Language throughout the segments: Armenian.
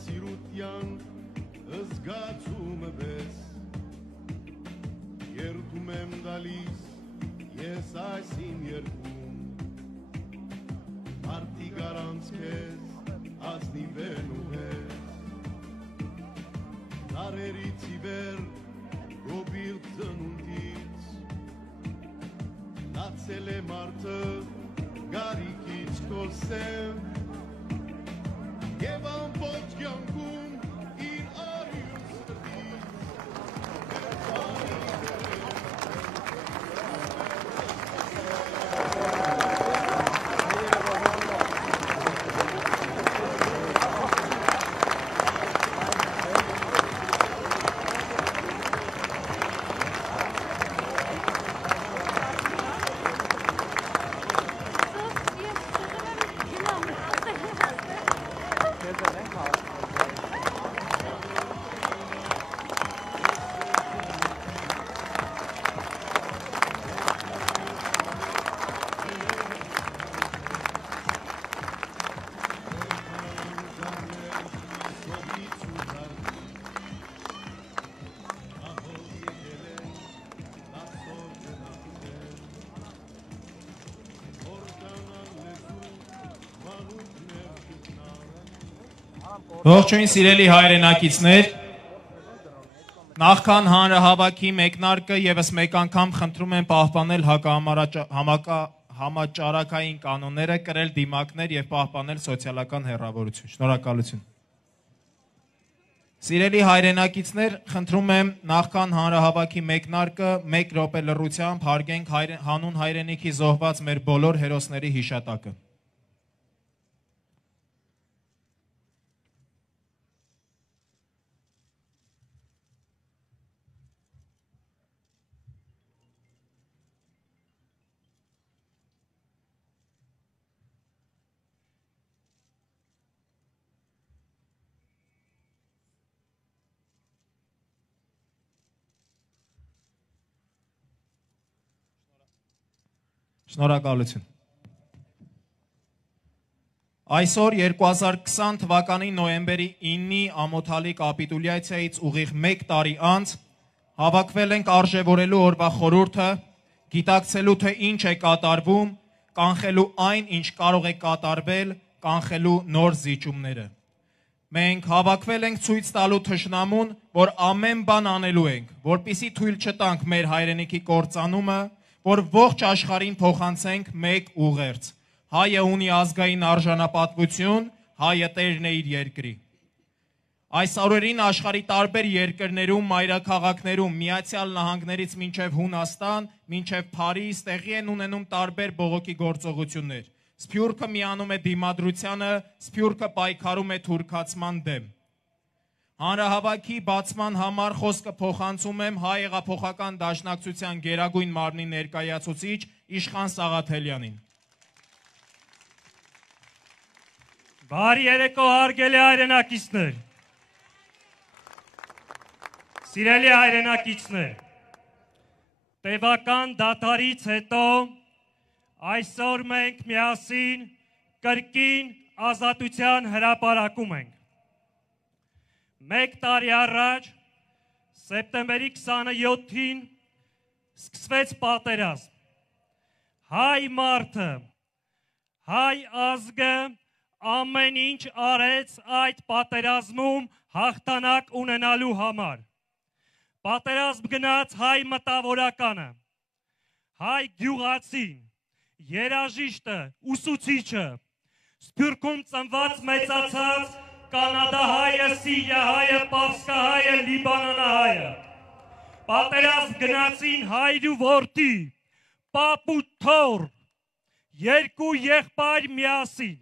Ինքնասիրության զգացումը վես Երդում եմ գալիս ես այսին երկում Մարդիկ առանց քեզ ազնիվեն ու հեզ Դարերից ի վեր գոբիղ ծնունդից Լացել է մարդը գարիքից կորսև Եվ ամբողջ կյանքում իր արյուն սրտից Ողջույն սիրելի հայրենակիցներ, նախքան հանրահավաքի մեկնարկը եւս մեկ անգամ խնդրում եմ պահպանել համաճարակային կանոնները, կրել դիմակներ եւ պահպանել սոցիալական հեռավորություն։ Շնորհակալություն։ Սիրելի հայրենակիցներ, խնդրում եմ նախքան հանրահավաքի մեկնարկը 1 րոպե լռությամբ հարգենք հանուն հայրենիքի զոհված մեր բոլոր հերոսների հիշատակը։ Շնորհակալություն։ Այսօր 2020 թվականի նոյեմբերի 9-ի ամոթալի կապիտուլյացիայից ուղիղ 1 տարի անց հավաքվել ենք արժևորելու օրվա խորհուրդը, գիտակցելու թե ինչ է կատարվում, կանխելու այն, ինչ կարող է կատարվել, կանխելու նոր զիջումները։ Մենք հավաքվել ենք ցույց տալու թշնամուն, որ ամեն բան անելու ենք, որպեսզի թույլ չտանք մեր հայրենիքի կործանումը, որ ողջ աշխարհին փոխանցենք մեկ ուղերձ. հայը ունի ազգային արժանապատվություն, հայը տերն է իր երկրի։ Այս օրերին աշխարհի տարբեր երկրներում, մայրաքաղաքներում, Միացյալ Նահանգներից մինչև Հունաստան, մինչև Փարիզ տեղի են ունենում տարբեր բողոքի գործողություններ։ Սփյուռքը միանում է դիմադրությանը, Սփյուռքը պայքարում է թուրքացման դեմ։ Հանրահավաքի բացման համար խոսքը փոխանցում եմ Հայ հեղափոխական դաշնակցության գերագույն մարմնի ներկայացուցիչ Իշխան Սաղաթելյանին։ Բարի երեկո հարգելի հայրենակիցներ։ Սիրելի հայրենակիցներ, տևական դադարից հետո այսօր մենք միասին կրկին ազատության հրապարակում ենք։ 1 տարի առաջ, սեպտեմբերի 27-ին սկսվեց պատերազմ։ Հայ մարդը, հայ ազգը ամեն ինչ արեց այդ պատերազմում հաղթանակ ունենալու համար։ Պատերազմ գնաց հայ մտավորականը, հայ գյուղացին, երաժիշտը, ուսուցիչը, Սփյուռքում ծնված մեծացած Կանադա հայը, Սիրիա հայը, Պարսկա հայը, Լիբանան հայը։ Պատերազմ գնացին հայր ու որդի, պապ ու թոռ, 2 եղբայր միասին։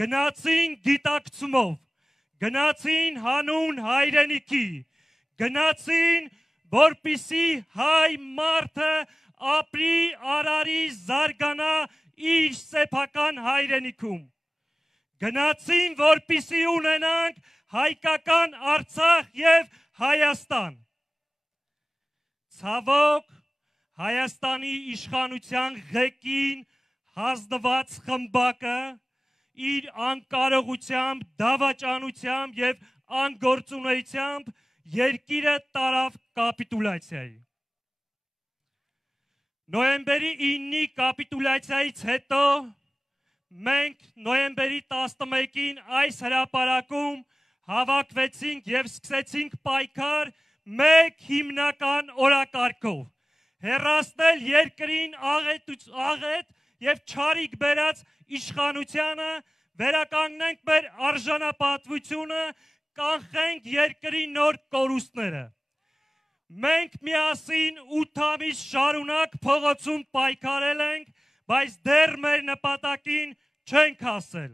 Գնացին գիտակցումով, գնացին հանուն հայրենիքի, գնացին, որպիսի հայ մարդը ապրի, արարի, զարգանա իր սեփական հայրենիքում։ Գնացին, որպիսի ունենանք հայկական Արցախ և Հայաստան։ Ցավոք, Հայաստանի իշխանության ղեկին հազդված խմբակը իր անկարողությամբ, դավաճանությամբ եւ անգործունեությամբ երկիրը տարավ կապիտուլյացիայի։ Նոյեմբերի 9-ի կապիտուլյացիայից հետո մենք նոյեմբերի 11-ին այս հրապարակում հավաքվեցինք եւ սկսեցինք պայքար մեկ հիմնական օրակարգով։ Հեռացնել երկրին աղետ եւ չարիք բերած իշխանությանը, վերականգնենք մեր արժանապատվությունը, կանխենք երկրի նոր կորուստները։ Մենք միասին 8 ամիս շարունակ փողոցում պայքարել ենք, բայց դեռ մեր նպատակին չենք հասել։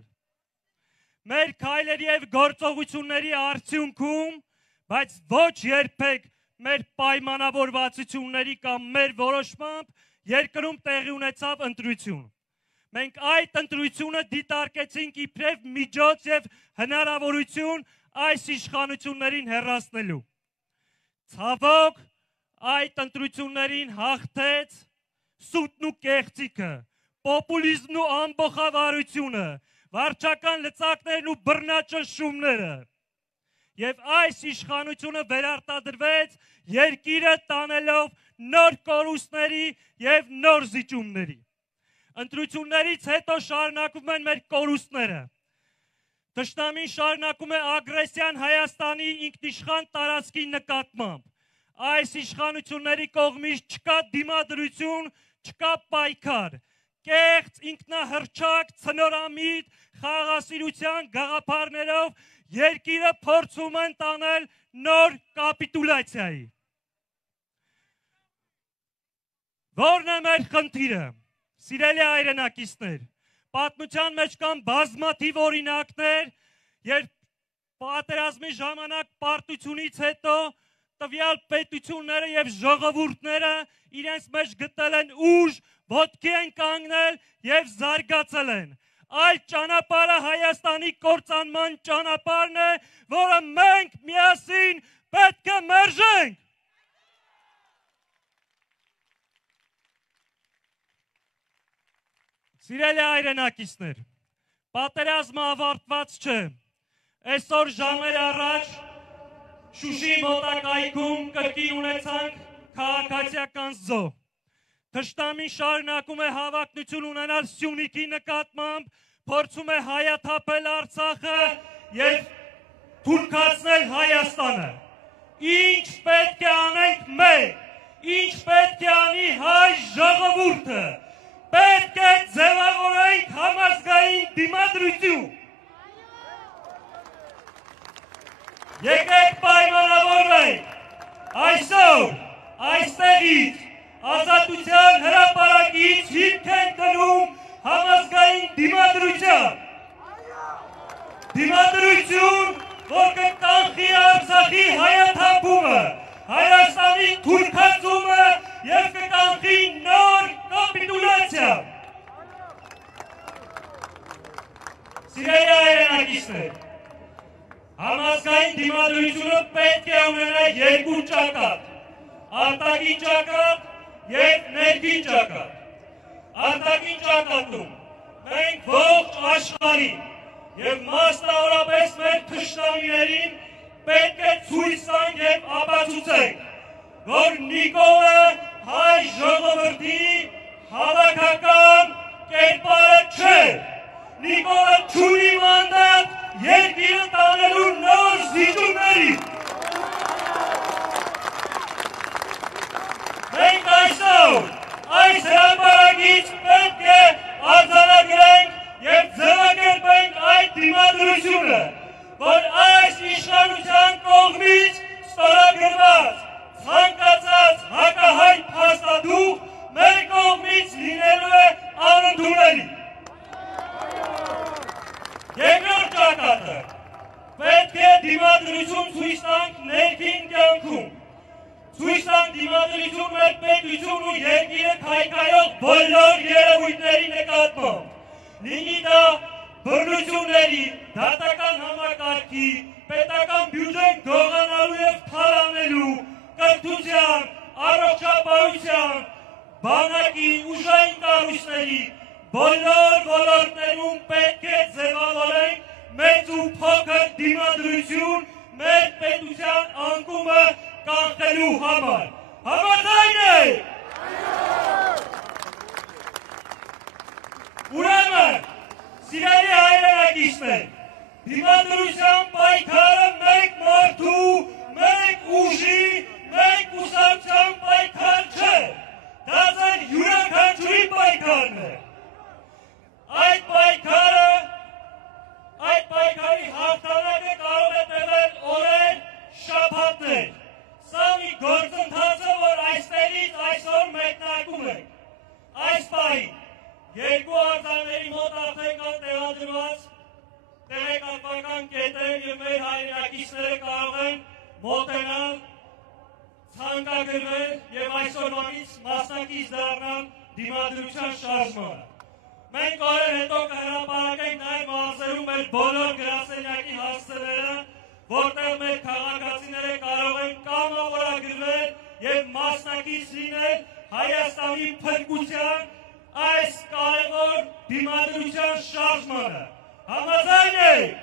Մեր քայլերի եւ գործողությունների արդյունքում, բայց ոչ երբեք մեր պայմանավորվածությունների կամ մեր որոշմամբ երկրում տեղի ունեցավ ընտրություն։ Մենք այդ ընտրությունը դիտարկեցինք իբրև միջոց եւ հնարավորություն այս իշխանություններին հեռացնելու։ Ցավոք, այդ ընտրություններին հաղթեց սուտն ու կեղծիքը, պոպուլիզմն ու ամբոխավարությունը, վարչական լծակներն ու բռնաճնշումները։ Եվ այս իշխանությունը վերարտադրվեց երկիրը տանելով նոր կորուստների եւ նոր զիջումների։ Ընտրություններից հետո շարունակվում են մեր կորուստները։ Թշնամին շարունակում է ագրեսիան Հայաստանի ինքնիշխան տարածքի նկատմամբ։ Այս իշխանությունների կողմից չկա դիմադրություն, չկա պայքար։ Կեղծ, ինքնահռչակ, ցնորամիտ, խաղաղասիրության գաղափարներով երկիրը փորձում են տանել նոր կապիտուլյացիայի։ Որն է մեր խնդիրը, սիրելի հայրենակիցներ, պատմության մեջ կան բազմաթիվ օրինակներ, երբ պատերազմի ժամանակ պարտությունից հետո տվյալ պետությունները եւ ժողովուրդները իրենց մեջ գտել են ուժ, ոտքի են կանգնել եւ զարգացել են։ Այդ ճանապարհը Հայաստանի կործանման ճանապարհն է, որը մենք միասին պետք է մերժենք։ Սիրելի հայրենակիցներ, պատերազմը ավարտված չէ։ Այսօր ժամեր առաջ Շուշի մոտակայքում կրկին ունեցանք քաղաքացիական զոհ։ Թշնամին շարունակում է հավակնություն ունենալ Սյունիքի նկատմամբ, փորձում է հայաթափել Արցախը եւ թուրքացնել Հայաստանը։ Ինչ պետք է անենք մենք, ինչ պետք է անի հայ ժողովուրդը, պետք է ձևավորենք համազգային դիմադրություն։ Եկեք պայմանավորվենք այսօր, այստեղից, Ազատության հրապարակից հիմք են դնում համազգային դիմադրության։ Դիմադրություն, որ կկանխի Արցախի հայաթափումը, Հայաստանի թուրքացումը եւ կկանխի նոր կապիտուլյացիա։ Սիրելի հայրենակիցներ, համազգային դիմադրությունը պետք է ունենա երկու ճակատ, արտաքին ճակատ եւ ներքին ճակատ։ Արտաքին ճակատում մենք ողջ աշխարհին եւ մասնավորապես մեր թշնամիներին պետք է ցույց տանք եւ ապացուցենք, որ Նիկոլը հայ ժողովրդի հավաքական կերպարը չէ։ Նիկոլը չունի մանդատ երկիրը տանելու նոր զիջումների։ Մենք այսօր այս հրապարակից պետք է արձանագրենք եւ ձևակերպենք այդ դիմադրությունը, որ այս իշխանության կողմից ստորագրված ցանկացած հակահայ փաստաթուղթ մեր կողմից լինելու է անընդունելի։ Երկրորդ ճակատը պետք է դիմադրություն ցույց տանք ներքին կյանքում։ Ցույց տանք դիմադրություն մեր պետություն ու երկիրը քայքայող բոլոր երևույթների նկատմամբ։ Լինի դա բռնությունների, դատական համակարգի, պետական բյուջեն գողանալու եւ թալանելու, կրթության, առողջապահության, բանակի, ուժային կառույցների, բոլոր ոլորտներում պետք է ձևավորենք մեծ ու փոքր դիմադրություն մեր պետության անկումը կանխելու համար։ Համաձայն եք։ Ուրեմն, սիրելի հայրենակիցներ, դիմադրության պայքարը մեկ մարդու, մեկ ուժի, մեկ կուսակցության պայքար չէ, դա ձեր յուրաքանչյուրի պայքարն է։ Այդ պայքարի հաղթանակը կարող է տևել օրեր, շաբաթներ։ Սա մի գործընթաց է, որ այստեղից այսօր մեկնարկում ենք։ Այս պահին երկու արձանների մոտ արդեն կան տեղադրված տեղեկատվական կետեր և մեր հայրենակիցները կարող են մոտենալ, ցանկագրվել և այսօրվանից մասնակից դառնալ դիմադրության շարժմանը։ Մենք օրեր հետո կհրապարակենք նաև մարզերում մեր բոլոր գրասենյակի հասցեները, որտեղ մեր քաղաքացիները կարող են կամավորագրվել և մասնակից լինել Հայաստանի փրկության այս կարևոր դիմադրության շարժմանը։ Համաձայն եք։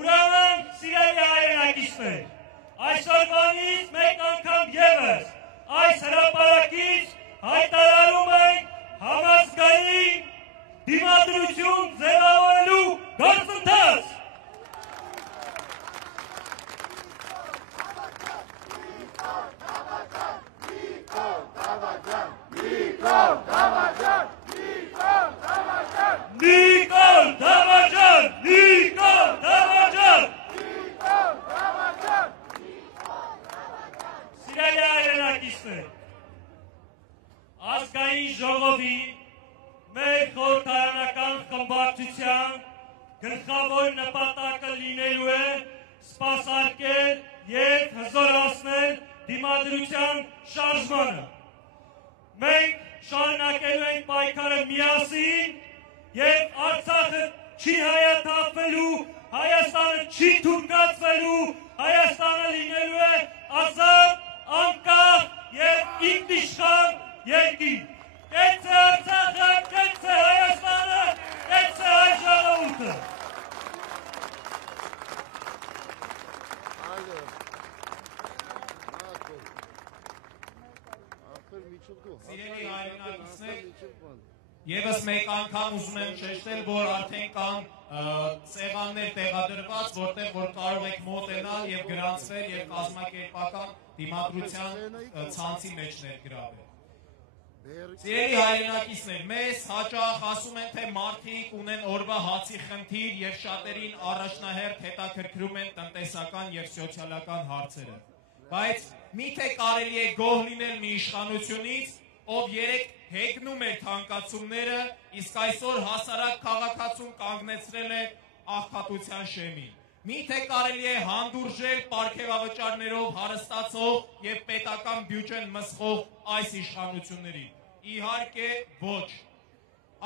Ուրեմն, սիրելի հայրենակիցներ, այսօրվանից մեկ անգամ ևս այս հրապարակից հայտարարում ենք համազգային դիմադրություն ձևավորելու գործընթաց։ Նիկոլ Դավաճան! Նիկոլ Դավաճան! Սիրելի հայրենակիցներ, ազգային ժողովի մեր խորհրդարանական խմբակցության գլխավոր նպատակը լինելու է սպասարկել և հզորացնել դիմադրության շարժմանը։ Մենք շարունակելու ենք պայքարը միասին և Արցախը չի հայաթափվելու, Հայաստանը չի թուրքացվելու, Հայաստանը լինելու է ազատ, անկախ և ինքնիշխան երկիր։ Կեցցե Արցախը, կեցցե Հայաստանը, կեցցե հայ ժողովուրդը։ Սիրելի հայրենակիցներ, Եվս մեկ անգամ ուզում եմ շեշտել, որ արդեն կան սեղաններ տեղադրված, որտեղ որ կարող եք մոտենալ և գրանցվել և կազմակերպական դիմադրության ցանցի մեջ ներգրավել։ Սիրելի հայրենակիցներ, մեզ հաճախ ասում են, թե մարդիկ ունեն օրվա հացի խնդիր և շատերին առաջնահերթ հետաքրքրում են տնտեսական և սոցիալական հարցերը։ Բայց միթե կարելի է գոհ լինել մի իշխանությունից, ով երեկ հեգնում էր թանկացումները, իսկ այսօր հասարակ քաղաքացուն կանգնեցրել է աղքատության շեմին։ Միթե կարելի է հանդուրժել պարգևավճարներով հարստացող և պետական բյուջեն մսխող այս իշխանություններին։ Իհարկե ոչ։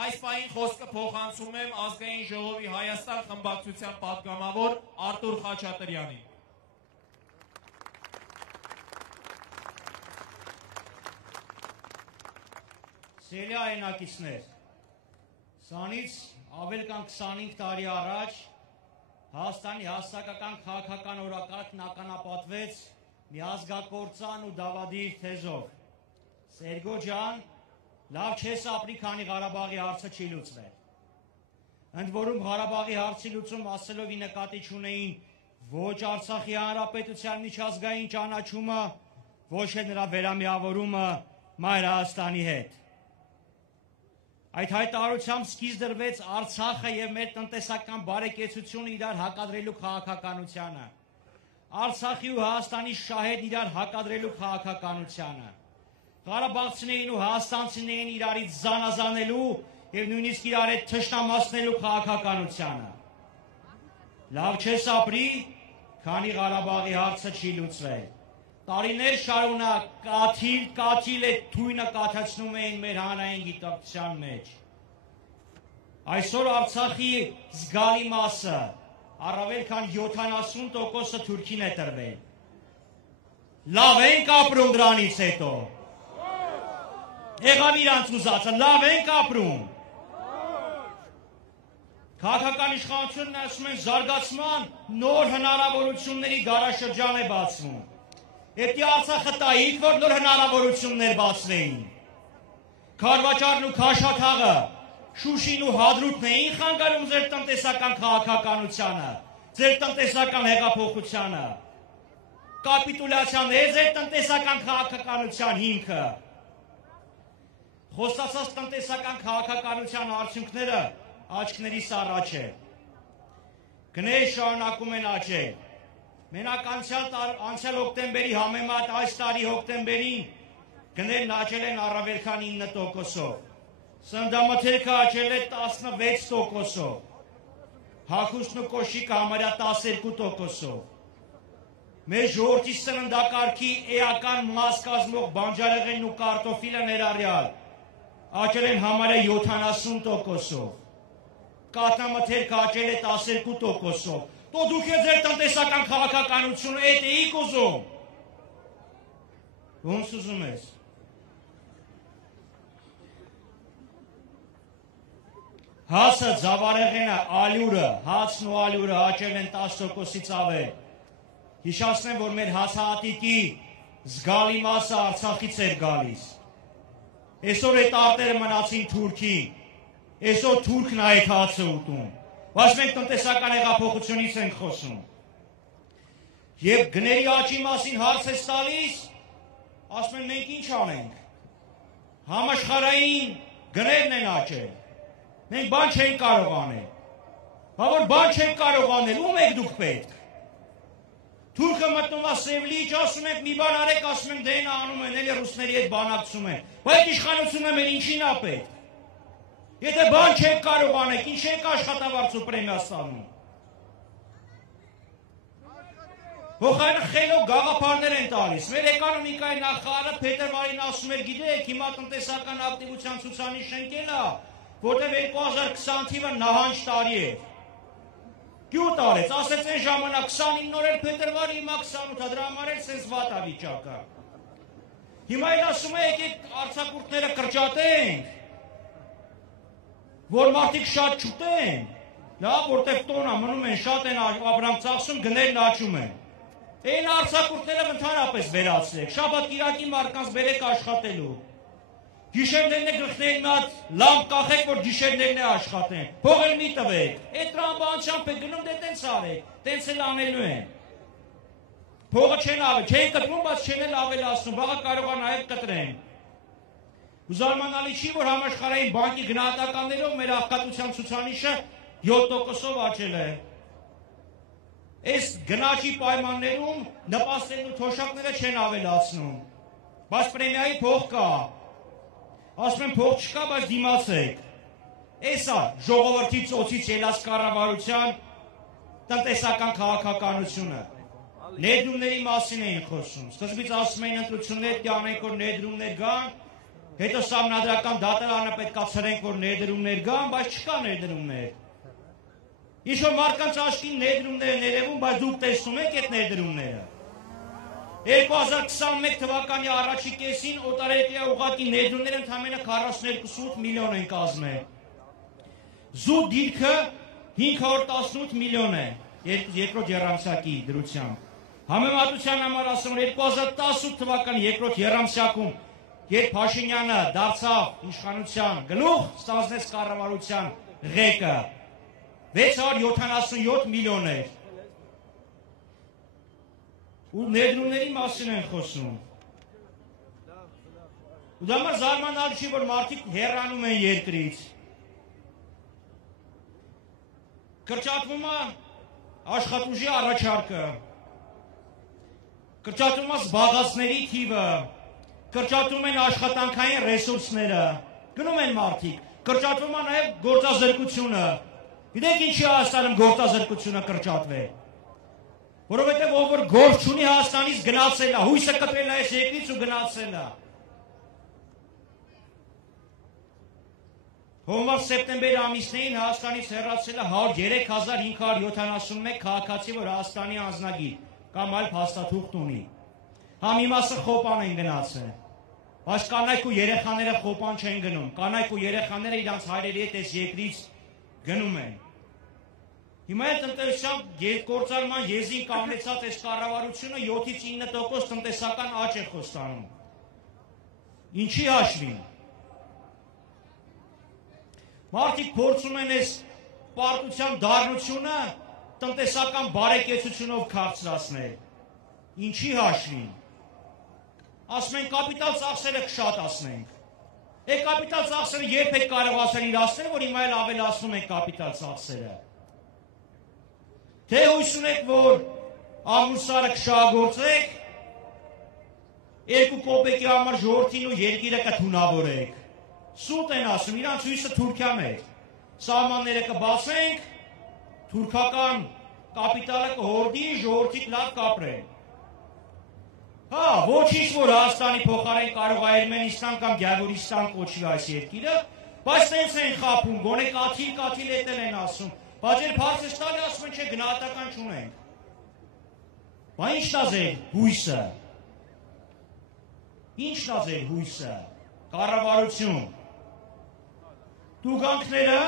Այս պահին խոսքը փոխանցում եմ Ազգային ժողովի Հայաստան խմբակցության պատգամավոր Արտուր Խաչատրյանին։ Սիրելի հայրենակիցներ, սրանից ավել կան 25 տարի առաջ Հայաստանի հասարակական քաղաքական օրակարգն ականապատվեց մի ազգակործան ու դավադիր թեզով։ Սերգո ջան, լավ չես ապրի, քանի Ղարաբաղի հարցը չի լուծվել։ Ընդ որում Ղարաբաղի հարցի լուծում ասելով ի նկատի չունեին ոչ Արցախի հանրապետության միջազգային ճանաչումը, ոչ էլ նրա վերամիավորումը Մայր Հայաստանի հետ։ Այդ հայտարարությամբ սկիզբ դրվեց Արցախը և մեր տնտեսական բարեկեցությունը իրար հակադրելու քաղաքականությանը, Արցախի ու Հայաստանի շահերն իրար հակադրելու քաղաքականությանը, Ղարաբաղցիներին ու հայաստանցիներին իրարից զանազանելու և նույնիսկ իրար հետ թշնամացնելու քաղաքականությանը։ Լավ չես ապրի, քանի Ղարաբաղի հարցը չի լուծվել։ Տարիներ շարունակ կաթիլ է թույնը կաթացնում էին մեր հանրային գիտակցության մեջ։ Այսօր Արցախի զգալի մասը, առավել քան 70%-ը Թուրքին է տրվել։ Լավ ենք ապրում դրանից հետո։ Եղավ իրանց ուզածը, լավ ենք ապրում։ Քաղաքական իշխանությունն ասում են զարգացման նոր հնարավորությունների գարաշրջան է բացվում։ Պետք է Արցախը տայիք, որ նոր հնարավորություններ բացվեին։ Քարվաճարն ու Քաշաթաղը, Շուշին ու Հադրութն էին խանգարում ձեր տնտեսական քաղաքականությանը, ձեր տնտեսական հեղափոխությանը։ Կապիտուլյացիան է ձեր տնտեսական քաղաքականության հիմքը։ Խոստացած տնտեսական քաղաքականության արդյունքները աչքներիս առաջ է։ Գները շարունակում են աճել։ Մենակ անցյալ հոկտեմբերի համեմատ այս տարի հոկտեմբերին գներն աճել են առավել քան 9%-ով։ Սննդամթերքը աճել է 16%-ով։ Հագուստն ու կոշիկը համարյա 12%-ով։ Մեր ժողովրդի սննդակարգի էական մաս կազմող բանջարեղենն ու կարտոֆիլը ներառյալ աճել են համարյա 70%-ով։ Կաթնամթերքը աճել է 12%-ով։ Դու դուք ձեր տնտեսական քաղաքականությունը էդ էիք ուզում։ Ոնց ուզում ես։ Հացը, ձավարեղենը, ալյուրը, հացն ու ալյուրը աճել են 10%-ից ավել։ Հիշեցնեմ, որ մեր հացահատիկի զգալի մասը Արցախից էր գալիս։ Այսօր այդ արտերը մնացին Թուրքին։ Այսօր Թուրքն է այդ հացը ուտում։ Բայց մենք տնտեսական հեղափոխությունից ենք խոսում։ Եվ գների աճի մասին հարց է տալիս, ասում են մենք ինչ անենք։ Համաշխարհային գներն են աճել։ Մենք բան չենք կարող անել։ Բա որ բան չենք կարող անել, ում եք դուք պետք։ Թուրքը մտնում է Սևլիջ, ասում ենք մի բան արեք, ասում են դե նա անում են, էլի ռուսների հետ բանակցում են։ Բայց իշխանությունը մեր ինչին է պետք։ Եթե բան չեք կարող անեք, ինչ եք աշխատավարձ ու պրեմիա ստանում։ Փոխարենը խելոք գաղափարներ են տալիս։ Մեր էկոնոմիկայի նախարարը փետրվարին ասում էր, գիտեք, հիմա տնտեսական ակտիվության ցուցանիշ ընկել է, որտեղ 2020 թիվը նահանջ տարի է։ Գյուտ արեց, ասեց այն ժամանակ 29 նոր էր փետրվարի, հիմա 28, դրա համար էլ սենց վատ է վիճակը։ Հիմա էլ ասում է, եկեք արձակուրդները կրճատենք, որ մարդիկ շատ չուտեն, լավ, որտեղ տոնա մնում են, շատ են ապրանք ծախսում, գներն աճում են։ Այն արձակուրդները ընդհանրապես վերացրեք, շաբաթ կիրակի մարդկանց բերեք աշխատելու։ Գիշերներն է գլխներին մի հատ լամբ կախեք, որ գիշերներն է աշխատեն, փող էլ մի տվեք, այդ տրամաբանությամբ է գնում, դե տենց արեք, տենց էլ անելու են։ Փողը չեն ավել, չեն կտրում, բայց չեն էլ ավելացնում, վաղը կարող է նաև կտրեն։ Ու զարմանալի չի, որ համաշխարհային բանկի գնահատականներով մեր աղքատության ցուցանիշը 7%-ով աճել է։ Այս գնաճի պայմաններում նպաստելու թոշակները չեն ավելացնում։ Բայց պրեմիայի փող կա։ Ասում են փող չկա, բայց դիմացեք։ Էսա ժողովրդի ծոցից ելած կառավարության տնտեսական քաղաքականությունը։ Ներդրումների մասին էին խոսում։ Սկզբից ասում էին ընտրություններ կանենք, որ ներդրումներ գան, հետո սահմանադրական դատարանը պետք է ցրենք, որ ներդրումներ գան, բայց չկա ներդրումներ։ Ինչ որ մարդկանց աչքին ներդրումներ են երևում, բայց դուք տեսնում եք այդ ներդրումները։ 2021 թվականի առաջի կեսին օտարերկրյա ուղղակի ներդրումները ընդամենը 42 միլիոն են կազմել։ Զուտ դիրքը 518 միլիոն է երկրորդ եռամսյակի դրությամբ։ Համեմատության համար ասում եմ 2018 թվականի երկրորդ եռամսյակում, երբ Փաշինյանը դարձավ իշխանության գլուխ, ստանձնեց կառավարության ղեկը, 677 միլիոն էր։ Ու ներդրումների մասին են խոսում։ Ու դա համար զարմանալի չի, որ մարդիկ հեռանում են երկրից։ Կրճատվում է աշխատուժի առաջարկը, կրճատվում է զբաղվածների թիվը, կրճատվում են աշխատանքային ռեսուրսները, գնում են մարդիկ, կրճատվում է նաև գործազրկությունը։ Գիտեք ինչի Հայաստանում գործազրկությունը կրճատվել։ Որովհետև ով որ գործ չունի Հայաստանից գնացել է, հույսը կտրել է այս երկրից ու գնացել է։ Հունվար-սեպտեմբեր ամիսներին Հայաստանից հեռացել է 3571 քաղաքացի, որ Հայաստանի անձնագիր կամ այլ փաստաթուղթ ունի։ Համ իմասը խոպան են գնացել։ Բայց կանայք ու երեխաները խոպան չեն գնում, կանայք ու երեխաները իրանց հայրերի հետ այս երկրից գնում են։ Հիմա այդ տնտեսության գործարման եզին կանգնեցած այս կառավարությունը 7-ից 9% տնտեսական աճ է խոստանում։ Ինչի հաշվին։ Մարդիկ փորձում են այս պարտության դառնությունը տնտեսական բարեկեցությունով քաղցրացնել։ Ինչի հաշվին։ Ասում են կապիտալ ծախսերը կշատացնենք։ Այդ կապիտալ ծախսերը երբ եք կարողացել իրացնել, որ հիմա էլ ավելացնում են կապիտալ ծախսերը։ Թե հույս ունեք, որ ամուսարը կշահագործեք, 2 կոպեկի համար ժողովրդին ու երկիրը կթունավորեք։ Սուտ են ասում, իրանց հույսը Թուրքիան է։ Սահմանները կբացենք, թուրքական կապիտալը կհորդի, ժողովրդիկ լավ կապրեն։ Հա, ոչինչ որ Հայաստանի փոխարեն կարող է Էրմենիստան կամ Գյավորիստան կոչվի այս երկիրը, բայց տենց են խաբում, գոնե կաթիլ էտել են ասում, բայց երբ հարց ես տալի ասում են չէ գնահատական չունենք։ Բա ի՞նչն է ձեր հույսը։ Ի՞նչն է ձեր հույսը։ Կառավարություն։ Տուգանքները,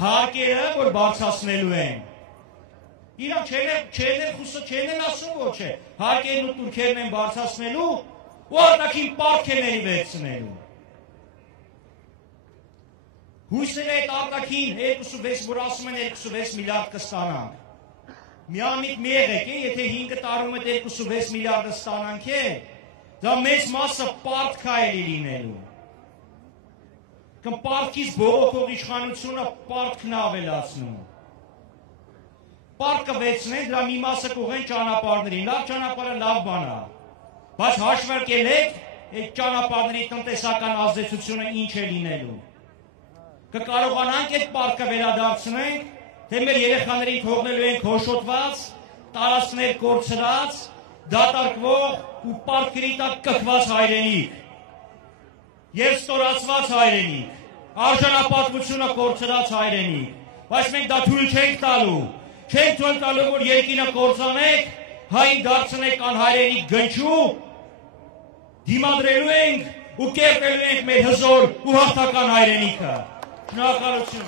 հարկերը, որ բարձրացնելու են։ Իրանք չեն ասում ոչ է, հարկերն ու տուրքերն են բարձրացնելու ու արտաքին պարտքերների վերցնելու։ Հույսերը այդ արտաքին 26, որ ասում են 26 միլիարդ կստանանք։ Միամիտ մի եղեք է, եթե 5 տարում է 26 միլիարդը ստանանք է, դա մեծ մասը պարտք է լինելու։ Կամ պարտքից բողոքող իշխանությունը պարտքն ավելացնում։ Պարտքը վերցնեն, դրա մի մասը կուղեն ճանապարհներին, լավ ճանապարհը լավ բան է, բայց հաշվարկեք այդ ճանապարհների տնտեսական ազդեցությունը ինչ է լինելու։ Կկարողանանք այդ պարտքը վերադարձնենք, թե մեր երեխաներին թողնելու ենք հոշոտված, տարածքներ կորցրած, դատարկվող ու պարտքերի տակ կքված հայրենիք եւ ստորացված հայրենիք, արժանապատվությունը կորցրած հայրենիք, բայց մենք դա թույլ չենք տալու։ Չենք թույլ տալու, որ երկիրը կործանեք, հային դարձնեք անհայրենիք գնչու, դիմադրելու ենք ու կերտելու ենք մեր հզոր ու հաղթական հայրենիքը։ Շնորհակալություն։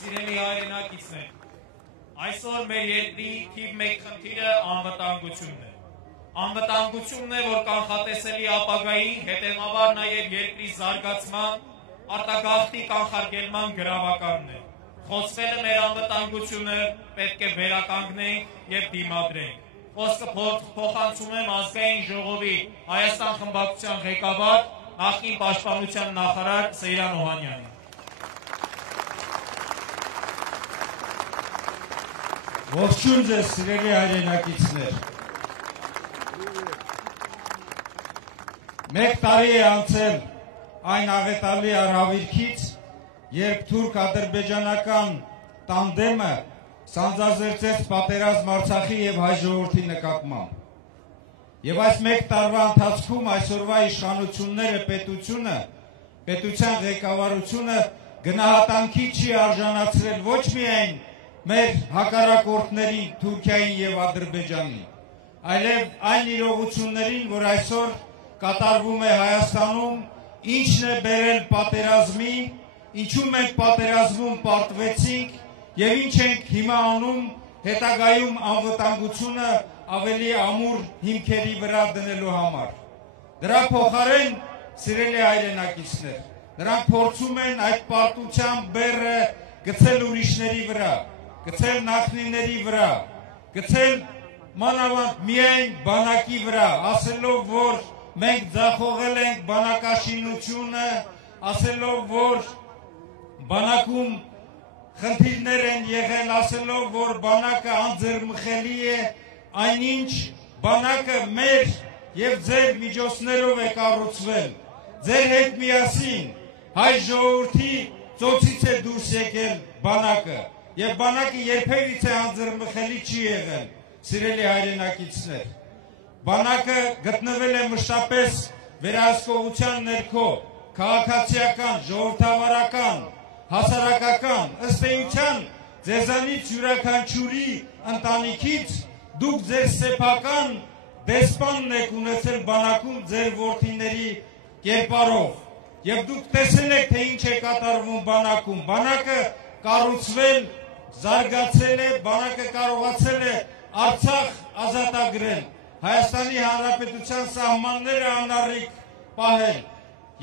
Սիրելի հայրենակիցներ, այսօր մեր երկրի թիվ 1 խնդիրը անվտանգությունն է։ Անվտանգությունն է, որ կանխատեսելի ապագայի, հետևաբար նաև երկրի զարգացման, արտագաղթի կանխարգելման գրավականն է։ Խոսվել է մեր անվտանգությունը, պետք է վերականգնենք և դիմադրենք։ Խոսքը փոխանցում եմ ազգային ժողովի Հայաստան խմբակցության ղեկավար, նախկին պաշտպանության նախարար Սեյրան Օհանյանին։ Ողջույն ձեզ, սիրելի հայրենակիցներ։ 1 տարի է անցել այն աղետալի առավիրքից, երբ թուրք-ադրբեջանական տանդեմը սանձազերծեց պատերազմ Արցախի և հայ ժողովրդի նկատմամբ։ Եվ այս 1 տարվա ընթացքում այսօրվա իշխանությունները, պետության ղեկավարությունը գնահատանքի չի արժանացրել ոչ միայն մեր հակառակորդների Թուրքիային և Ադրբեջանին, այլև այն իրողություններին, որ այսօր կատարվում է Հայաստանում, ինչն է բերել պատերազմի, ինչու մենք պատերազմում պարտվեցինք և ինչ ենք հիմա անում հետագայում անվտանգությունը ավելի ամուր հիմքերի վրա դնելու համար։ Դրա փոխարեն, սիրելի հայրենակիցներ, նրանք փորձում են այդ պարտության բեռը գցել ուրիշների վրա, գցել նախնիների վրա, գցել մանավանդ միայն բանակի վրա, ասելով, որ մենք ձախողել ենք բանակաշինությունը, ասելով, որ բանակում խնդիրներ են եղել, ասելով, որ բանակը անձեռմխելի է, այնինչ բանակը մեր և ձեր միջոցներով է կառուցվել, ձեր հետ միասին հայ ժողովրդի ծոցից է դուրս եկել բանակը, և բանակը երբևիցե անձեռմխելի չի եղել, սիրելի հայրենակիցներ։ Բանակը գտնվել է մշտապես վերահսկողության ներքո, քաղաքացիական, ժողովրդավարական, հասարակական, ըստ էության ձեզանից յուրաքանչյուրի ընտանիքից դուք ձեր սեփական դեսպանն եք ունեցել բանակում ձեր որդիների կերպարով եւ դուք տեսել եք թե ինչ է կատարվում բանակում բանակը կառուցվել զարգացել է բանակը կարողացել է Արցախ ազատագրել Հայաստանի Հանրապետության սահմանները անառիկ պահել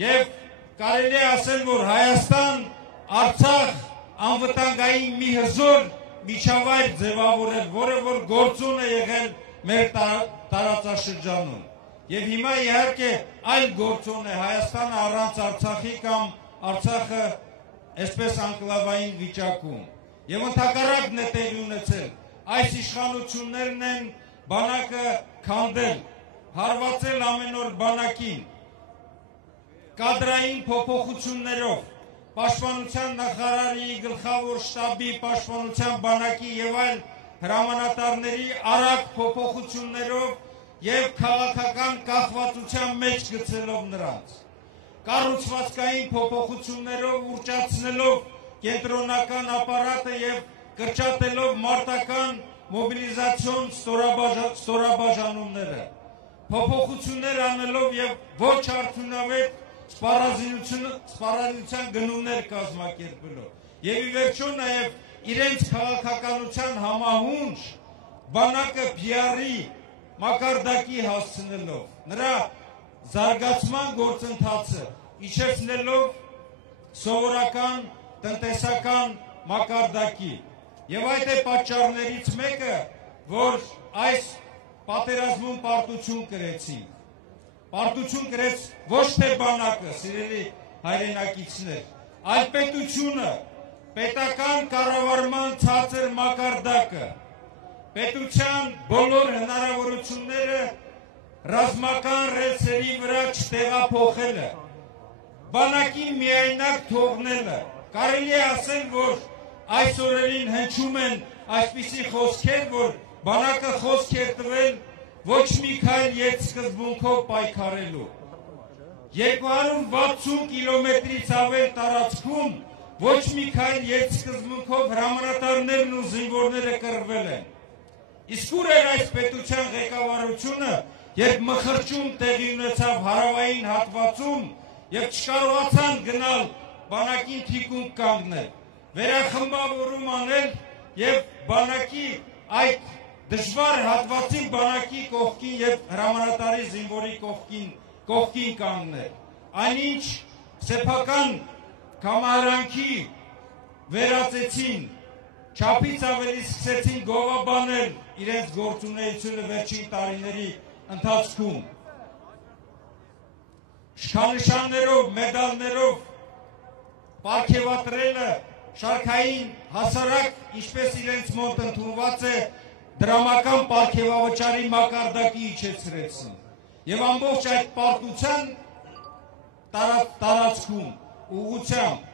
եւ կարելի է ասել որ Հայաստան Արցախ անվտանգային մի հզոր միջավայր ձևավորել որը որ գործուն է եղել մեր տարածաշրջանում եւ հիմա իհարկե այլ գործոն է Հայաստանը առանց Արցախի կամ Արցախը այսպես անկլավային վիճակում եւ ընդհակառակն է տեղի ունեցել այս իշխանություններն են բանակը քանդել հարվածել ամեն օր բանակին կադրային փոփոխություններով պաշտպանության նախարարի գլխավոր շտաբի պաշտպանության բանակի եւ այլ հրամանատարների արագ փոփոխություններով եւ քաղաքական կախվածության մեջ գցելով նրանց կառուցվածքային փոփոխություններով ուռճացնելով կենտրոնական ապարատը եւ կրճատելով մարտական մոբիլիզացիոն ստորաբաժանումները փոփոխություններ անելով եւ ոչ արդյունավետ սպառազինության գնումներ կազմակերպելով եւ ի վերջո նաեւ իրենց քաղաքականության համահունչ բանակը PR-ի մակարդակի հասցնելով նրա զարգացման գործընթացը իջեցնելով սովորական տնտեսական մակարդակի եւ այդ է պատճառներից մեկը որ այս պատերազմում պարտություն կրեցին պարտություն կրեց ոչ թե բանակը սիրելի հայրենակիցներ այլ պետությունը պետական կառավարման ցածր մակարդակը պետության բոլոր հնարավորությունները ռազմական ռելսերի վրա չտեղափոխելը բանակին միայնակ թողնելը կարելի է ասել որ այս օրերին հնչում են այսպիսի խոսքեր որ բանակը խոսք է տվել ոչ մի քայլ երկսկզբունքով պայքարելու 260 կիլոմետրից ավել տարածքում ոչ մի քայլ երկսկզբունքով հրամանատարներն ու զինվորները կռվել են իսկ ուր էր այս պետության ղեկավարությունը երբ մխրճում տեղի ունեցավ հարավային հատվածում եւ չկարողացան գնալ բանակին թիկունք կանգնել վերախմբավորում անել եւ բանակի այդ դժվար հատվածին բանակի կողքին եւ հրամանատարի զինվորի կողքին կանգնել այնինչ սեփական կամարանքի վերածեցին չափից ավելի սկսեցին գովաբանել իրենց գործունեությունը վերջին տարիների ընթացքում շքանշաններով մեդալներով պարգևատրելը շարքային հասարակ ինչպես իրենց մոտ ընդունված է դրամական պարգևավճարի մակարդակի իջեցրեցին եւ ամբողջ այդ պարտության տարածքում ուղղությամբ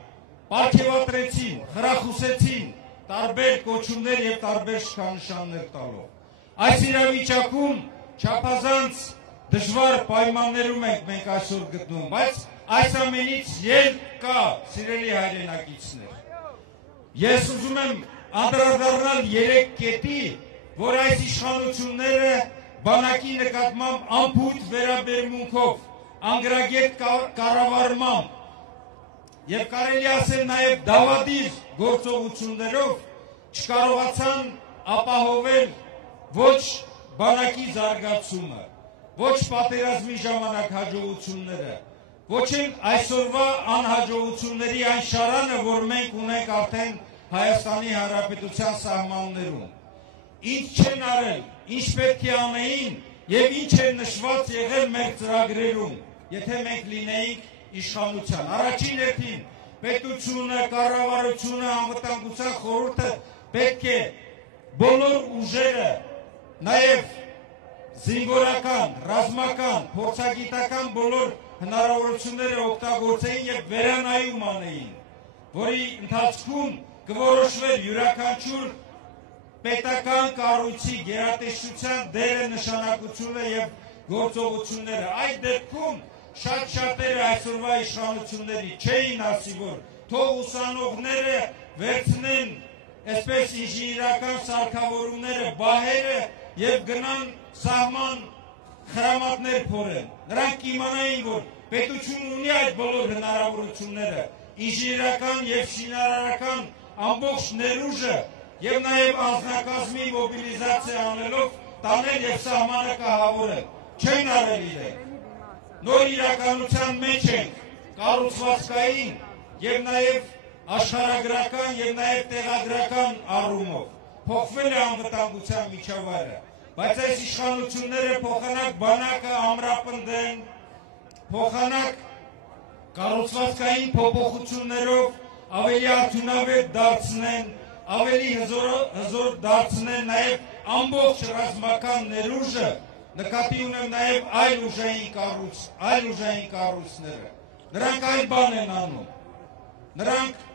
պարգևատրեցին խրախուսեցին տարբեր կոչումներ եւ տարբեր շքանշաններ տալով այս իրավիճակում չափազանց դժվար պայմաններում ենք մենք այսօր գտնվում բայց այս ամենից ելք կա սիրելի հայրենակիցներ ես ուզում եմ անդրադառնալ 3 կետի որ այս իշխանությունները բանակի նկատմամբ անփույթ վերաբերմունքով անգրագետ կառավարմամբ եւ կարելի ասել նաեւ դավադիր գործողություններով չկարողացան ապահովել ոչ բանակի զարգացումը ոչ պատերազմի ժամանակ հաջողությունները ոչ էլ այսօրվա անհաջողությունների այն շարանը որ մենք ունենք արդեն Հայաստանի Հանրապետության սահմաններում ինչ չեն արել ինչ պետք է անեին եւ ինչ է նշված եղել մեր ծրագրերում եթե մենք լինեինք իշխանության առաջին հերթին պետությունը կառավարությունը անվտանգության խորհուրդը պետք է բոլոր ուժերը նաեւ զինվորական ռազմական փորձագիտական բոլոր հնարավորությունները օգտագործեին եւ վերանայում անեին որի ընթացքում կորոշվեր յուրաքանչյուր պետական կառույցի գերատեսչության դերը նշանակությունը եւ գործողությունները այդ դեպքում շատ-շատերը այսօրվա իշխանությունների չէին ասի որ թող ուսանողները վերցնեն այսպես ինժեներական սարքավորումները բահերը եւ գնան սահման խրամատներ փորեն։ Նրանք իմանային, որ պետությունը ունի այդ բոլոր հնարավորությունները, ինժեներական եւ շինարարական ամբողջ ներուժը եւ նաեւ անձնակազմի մոբիլիզացիա անելով տանել եւ սահմանը կահավորել։ Չեն արել իրենք։ Նոր իրականության մեջ ենք կառուցվածքային եւ նաեւ աշխարհագրական եւ նաեւ տեղագրական առումով։ Փոխվել է անվտանգության միջավայրը, բայց այս իշխանությունները փոխանակ բանակը ամրապնդեն, փոխանակ կառուցվածքային փոփոխություններով ավելի արդյունավետ դարձնեն, ավելի հզոր դարձնեն նաեւ ամբողջ ռազմական ներուժը, նկատի ունեմ նաեւ այլ ուժային կառույցները։ Նրանք այլ բան են անում։ Նրանք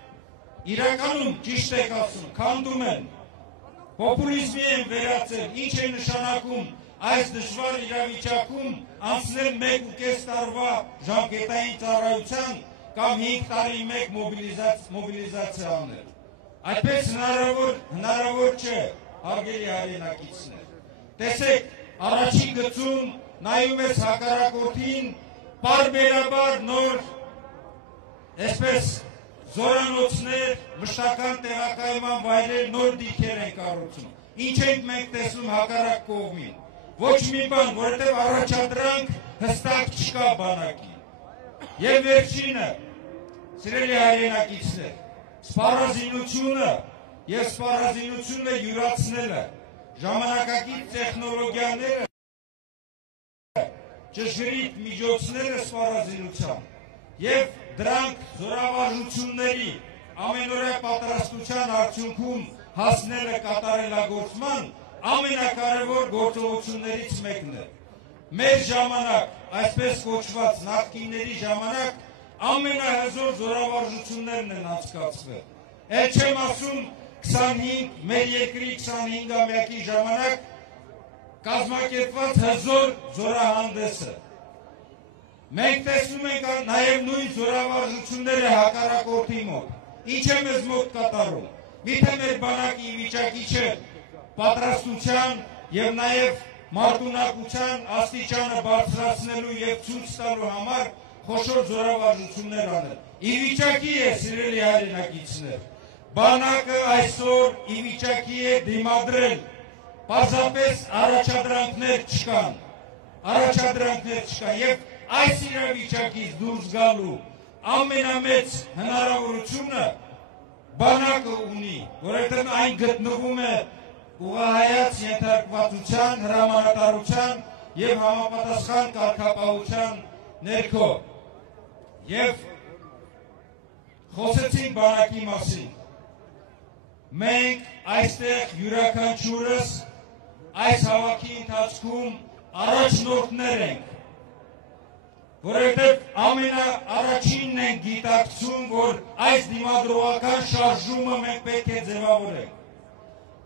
իրականում ճիշտ եք ասում, քանդում են, պոպուլիզմի են վերածել, ինչ է նշանակում այս դժվար իրավիճակում անցնել 1.5 տարվա ժամկետային ծառայության կամ 5 տարի մեկ մոբիլիզացիա անել։ Այդպես հնարավոր չէ, հարգելի հայրենակիցներ։ Տեսեք, առաջին գծում նայում ես հակառակորդին, պարբերաբար նոր, այսպես զորանոցներ, մշտական տեղակայման վայրեր, նոր դիրքեր են կառուցում։ Ինչ ենք մենք տեսնում հակառակ կողմին։ Ոչ մի բան, որովհետև առաջադրանք հստակ չկա բանակի։ Եվ վերջինը, սիրելի հայրենակիցներ, սպառազինությունը յուրացնելը, ժամանակակից տեխնոլոգիաները, ճշգրիտ միջոցները սպառազինության եւ դրանք զորավարժությունների ամենօրյա պատրաստության արդյունքում հասնելը կատարելագործման ամենակարևոր գործողություններից մեկն է։ Մեր ժամանակ, այսպես կոչված նախկինների ժամանակ, ամենահզոր զորավարժություններն են անցկացվել։ Էլ չեմ ասում 25, մեր երկրի 25-ամյակի ժամանակ կազմակերպված հզոր զորահանդեսը։ Մենք տեսնում ենք նաև նույն զորավարժությունները հակառակորդի մոտ։ Ինչ է մեզ մոտ կատարում։ Միթե մեր բանակի վիճակի չէ պատրաստության եւ նաև մարտունակության աստիճանը բարձրացնելու եւ ցույց տալու համար խոշոր զորավարժություններ անել։ Ի վիճակի է, սիրելի հայրենակիցներ, բանակը այսօր ի վիճակի է դիմադրել, պարզապես առաջադրանքներ չկան, եւ այս իրավիճակից դուրս գալու ամենամեծ հնարավորությունը բանակը ունի, որովհետև այն գտնվում է ուղղահայաց ենթարկվածության, հրամանատարության եւ համապատասխան կարգապահության ներքո։ Եվ խոսեցինք բանակի մասին։ Մենք այստեղ յուրաքանչյուրս այս հավաքի ընթացքում առաջնորդներ ենք, որովհետև ամենաառաջինն ենք գիտակցում, որ այս դիմադրողական շարժումը մենք պետք է ձևավորենք։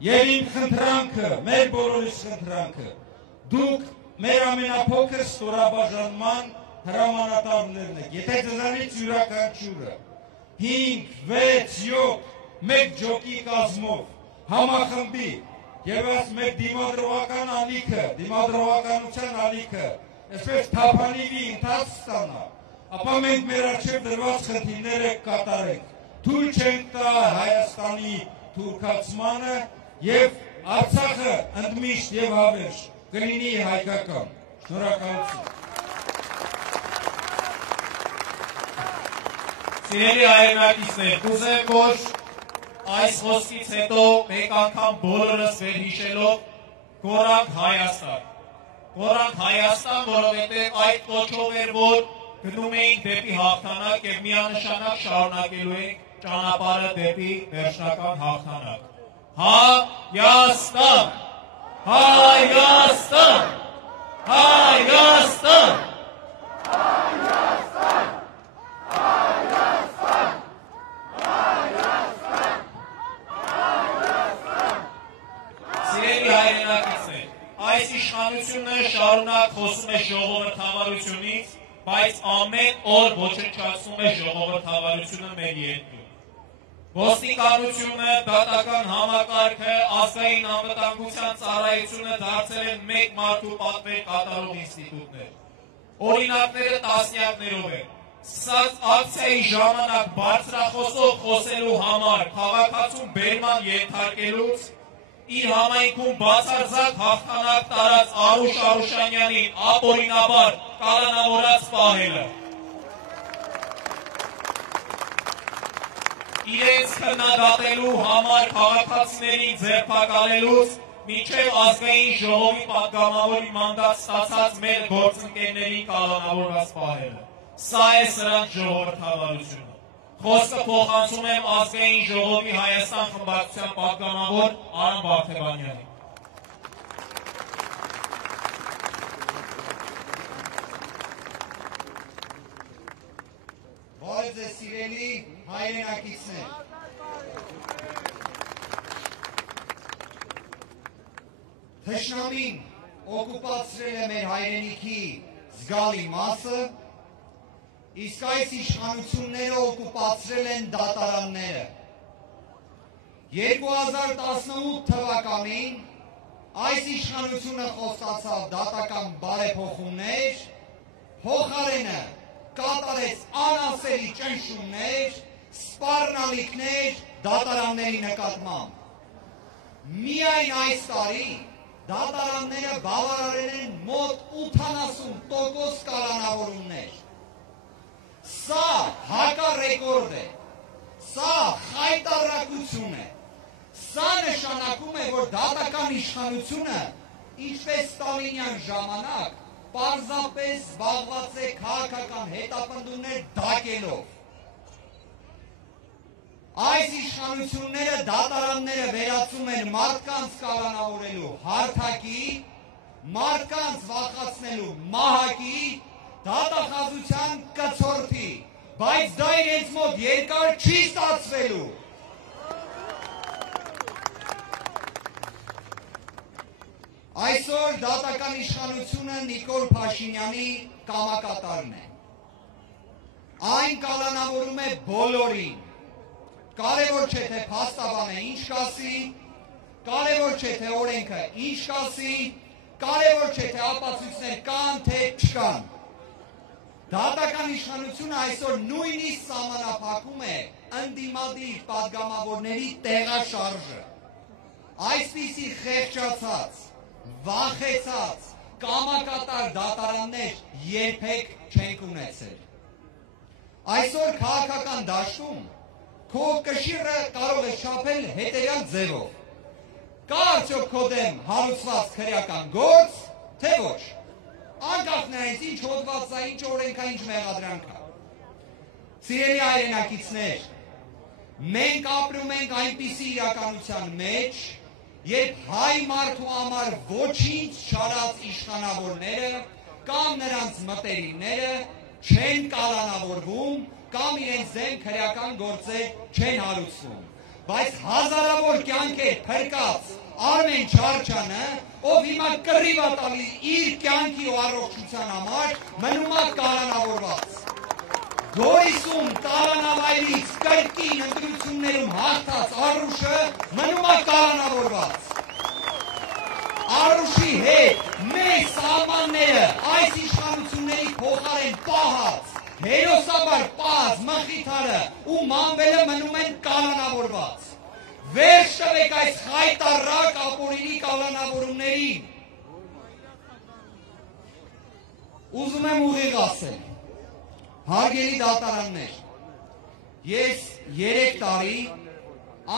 Եվ իմ խնդրանքը, մեր բոլորիս խնդրանքը, դուք մեր ամենափոքր ստորաբաժանման հրամանատարներն եք։ Եթե ձեզանից յուրաքանչյուրը 5, 6, 7 մեկ ջոկի կազմով համախմբի եւ այս մեր դիմադրողական ալիքը, դիմադրողականության ալիքը, այսպես թափանիվի ընթաց ստանա, ապա մենք մեր առջև դրված խնդիրները կատարենք։ Թույլ չենք տա Հայաստանի թուրքացմանը եւ Արցախը ընդմիշտ եւ հավերժ կլինի հայկական։ Շնորհակալություն։ Սիրելի հայրենակիցներ, կուզեմ, որ այս խոսքից հետո մեկ անգամ բոլորս վերհիշելով գորանք Հայաստան։ Գորանք Հայաստան, որովհետև այդ կոչով էր, որ գնում էինք դեպի հաղթանակ եւ միանշանակ շարունակելու ենք ճանապարհը դեպի վերջնական հաղթանակ։ Հայաստան! Հայաստան! Հայաստան! Հայաստան! Հայաստան! Հայաստան! Սիրելի հայրենակիցներ, այս իշխանությունը շարունակ խոսում է ժողովրդավարությունից, բայց ամեն օր ոչնչացնում է ժողովրդավարությունը մեր երկրում։ Ոստիկանությունը, դատական համակարգը, ազգային անվտանգության ծառայությունը դարձել են մեկ մարդու պատվեր կատարող ինստիտուտներ։ Օրինակները տասնյակներով են։ Սա ակցիայի ժամանակ բարձրախոսով խոսելու համար քաղաքացուն բերման ենթարկելուց իր համայնքում բացարձակ հաղթանակ տարած Արուշ Արուշանյանին ապօրինաբար կալանավորած պահելը։ Իրենց քննադատելու համար քաղաքացիներին ձերբակալելուց մինչև ազգային ժողովի պատգամավորի մանդատ ստացած մեր գործընկերներին կալանավորված պահելը։ Սա է սրանց ժողովրդավարությունը։ Խոսքը փոխանցում եմ ազգային ժողովի Հայաստան խմբակցության պատգամավոր Արամ Բաղդեբանյանին։ Բարև ձեզ սիրելի հայրենակիցներ։ Թշնամին օկուպացրել է մեր հայրենիքի զգալի մասը, իսկ այս իշխանությունները օկուպացրել են դատարանները։ 2018 թվականին այս իշխանությունը խոստացավ դատական բարեփոխումներ, փոխարենը կատարեց անասելի ճնշումներ, սպառնալիքներ դատարանների նկատմամբ։ Միայն այս տարի դատարանները բավարարել են մոտ 80% կալանավորումներ։ Սա հակառեկորդ է, սա խայտառակություն է, սա նշանակում է, որ դատական իշխանությունը, ինչպես Ստալինյան ժամանակ, պարզապես զբաղված է քաղաքական հետապնդումներ դակելով։ Այս իշխանությունները դատարանները վերածում են մարդկանց կալանավորելու հարթակի, մարդկանց վախեցնելու մահակի, դատախազության կցորդի, բայց դա իրենց մոտ երկար չի ստացվելու։ Այսօր դատական իշխանությունը Նիկոլ Փաշինյանի կամակատարն է։ Այն կալանավորում է բոլորին։ Կարևոր չէ թե փաստաբանը ինչ կասի, կարևոր չէ թե օրենքը ինչ կասի, կարևոր չէ թե ապացույցներ կան թե չկան։ Դատական իշխանությունը այսօր նույնիսկ սահմանափակում է ընդդիմադիր պատգամավորների տեղաշարժը։ Այսպիսի խեղճացած, վախեցած, կամակատար դատարաններ երբեք չենք ունեցել։ Այսօր քաղաքական դաշտում քո կշիռը կարող է չափել հետևյալ ձևով։ Կա արդյոք քո դեմ հարուցված քրեական գործ, թե ոչ։ Անկախ նրանից ինչ հոդված է, ինչ օրենքա, ինչ մեղադրանք է։ Սիրելի հայրենակիցներ, մենք ապրում ենք այնպիսի իրականության մեջ, երբ հայ մարդու համար ոչինչ չարած իշխանավորները կամ նրանց մտերիմները չեն կալանավորվում կամ իրենց դեմ քրեական գործեր չեն հարուցվում։ Բայց հազարավոր կյանքեր փրկած Արմեն Չարչյանը, ով հիմա կռիվ է տալիս իր կյանքի ու առողջության համար, մնում է կալանավորված։ Գորիսում տալանավայրից կրկին ընտրություններում հաղթած Արուշը մնում է կալանավորված։ Արուշի հետ մեր սահմանները այս իշխանությունների փոխարեն պահած, հերոսաբար պահած մխիթարը ու մամբելը մնում են կալանավորված։ Վերջ տվեք այս խայտառակ ապօրինի կալանավորումներին։ Ուզում եմ ուղիղ ասել, հարգելի դատարաններ, ես 3 տարի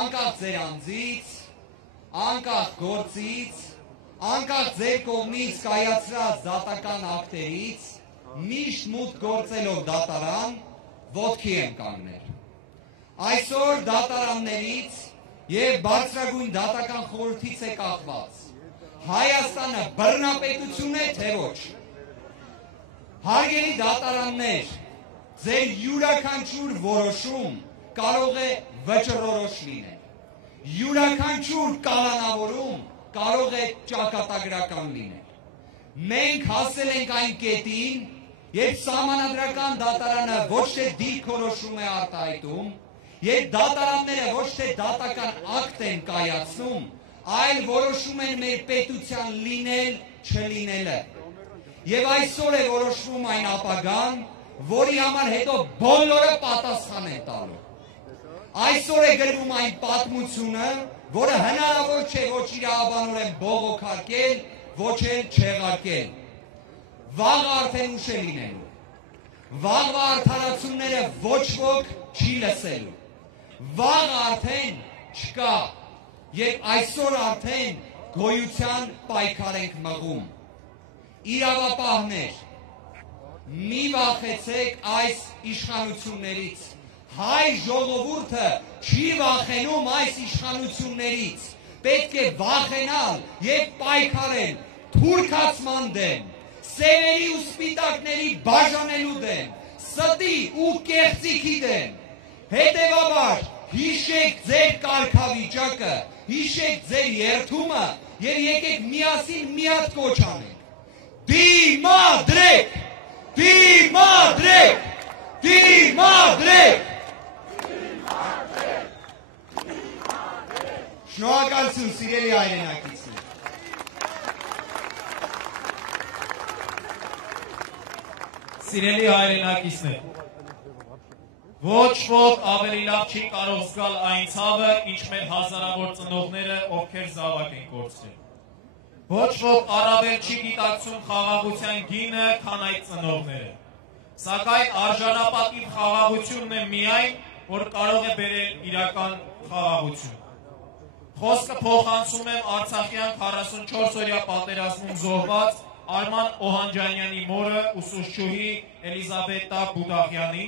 անկախ ձեր անձից, անկախ գործից, անկախ ձեր կողմից կայացրած դատական ակտերից, միշտ մուտք գործելով դատարան, ոտքի եմ կանգնել։ Այսօր դատարաններից և բարձրագույն դատական խորհրդից է կախված։ Հայաստանը բռնապետություն է, թե ոչ։ Հարգելի դատարաններ, ձեր յուրաքանչյուր որոշում կարող է վճռորոշ լինել։ Յուրաքանչյուր կալանավորում կարող է ճակատագրական լինել։ Մենք հասել ենք այն կետին, երբ սահմանադրական դատարանը ոչ թե դիրքորոշում է արտահայտում, Եվ դատարանները ոչ թե դատական ակտ են կայացնում, այլ որոշում են մեր պետության լինել, չլինելը։ Եվ այսօր է որոշվում այն ապագան, որի համար հետո բոլորը պատասխան են տալու։ Այսօր է գրվում այն պատմությունը, որը հնարավոր չէ ոչ իրավաբանորեն բողոքարկել, ոչ էլ չեղարկել։ Վաղը արդեն ուշ է լինելու։ Վաղվա արդարացումները ոչ ոք չի լսելու։ Վաղը արդեն չկա, եւ այսօր արդեն գոյության պայքար ենք մղում։ Իրավապահներ, մի վախեցեք այս իշխանություններից։ Հայ ժողովուրդը չի վախենում այս իշխանություններից։ Պետք է վախենալ եւ պայքարել թուրքացման դեմ, սևերի ու սպիտակների բաժանելու դեմ, ստի ու կեղծիքի դեմ։ Հետևաբար հիշեք ձեր կարգավիճակը, հիշեք ձեր երդումը եւ եկեք միասին մի հատ կոչ անենք։ Դիմադրեք! Դիմադրեք! Դիմադրեք! Շնորհակալություն սիրելի հայրենակիցներ։ Սիրելի հայրենակիցներ, ոչ ոք ավելի լավ չի կարող զգալ այն ցավը, ինչ մեր հազարավոր ծնողները, ովքեր զավակ են կորցրել։ Ոչ ոք առավել չի գիտակցում խաղաղության գինը, քան այդ ծնողները։ Սակայն արժանապատիվ խաղաղությունն է միայն, որ կարող է բերել իրական խաղաղություն։ Խոսքը փոխանցում եմ Արցախյան 44-օրյա պատերազմում զոհված Արման Օհանջանյանի մորը ուսուցչուհի Էլիզաբետա Բուդաղյանի,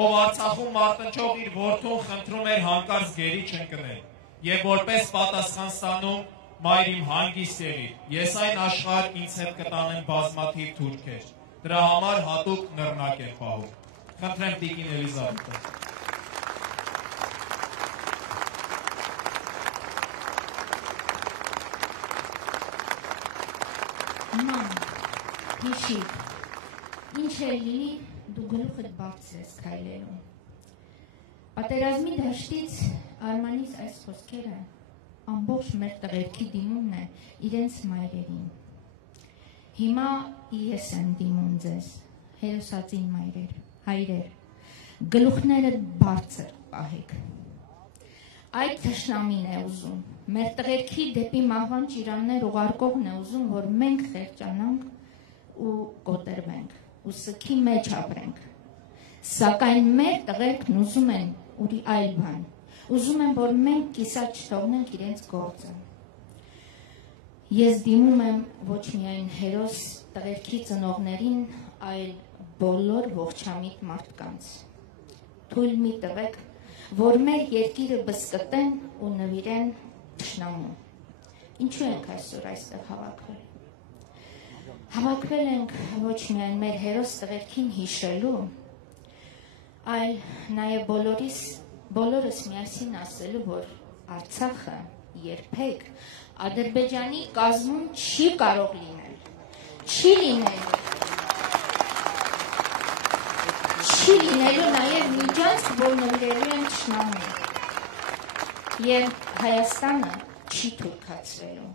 ով Արցախում մարտնչող իր որդուն խնդրում էր հանկարծ գերի չընկնել, եւ որպես պատասխան ստանում մայր իմ հանգիստ եղիր, ես այն աշխարհ ինձ հետ կտանեմ բազմաթիվ թուրքեր, դրա համար հատուկ նռնակ էր պահում։ Խնդրեմ տիկին Էլիզաբետը։ Ման, հիշիր, ինչ է լինի, դու գլուխդ բարձր ես քայլելու։ Պատերազմի դաշտից Արմանիս այս խոսքերը ամբողջ մեր տղերքի դիմումն է իրենց մայրերին։ Հիմա ես եմ դիմում ձեզ, հերոսածին մայրեր, հայրեր, գլուխները բարձր պահեք։ Այդ թշնամին է ուզում, մեր տղերքի դեպի մահվան ճիրաններ ուղարկողն է ուզում, որ մենք խեղճանանք ու կոտրվենք, ու սքի մեջ ապրենք։ Սակայն մեր տղերքն ուզում են ուրի այլ բան, ուզում են, որ մենք կիսատ չթողնենք իրենց գործը։ Ես դիմում եմ ոչ միայն հերոս տղերքի ծնողներին, այլ բոլոր ողջամիտ մարդկանց։ Թույլ մի տվեք, որ մեր երկիրը բսկտեն ու նվիրեն թշնամուն։ Ինչու ենք այսօր այստեղ հավաքվել։ Հավաքվել ենք ոչ միայն մեր հերոս տղերքին հիշելու, այլ նաև բոլորս միասին ասելու, որ Արցախը երբեք Ադրբեջանի կազմում չի կարող լինել, չի լինելու։ Չի լինելու նաև միջանցք, որ նվիրելու են թշնամուն։ Եվ Հայաստանը չի թուրքացվելու։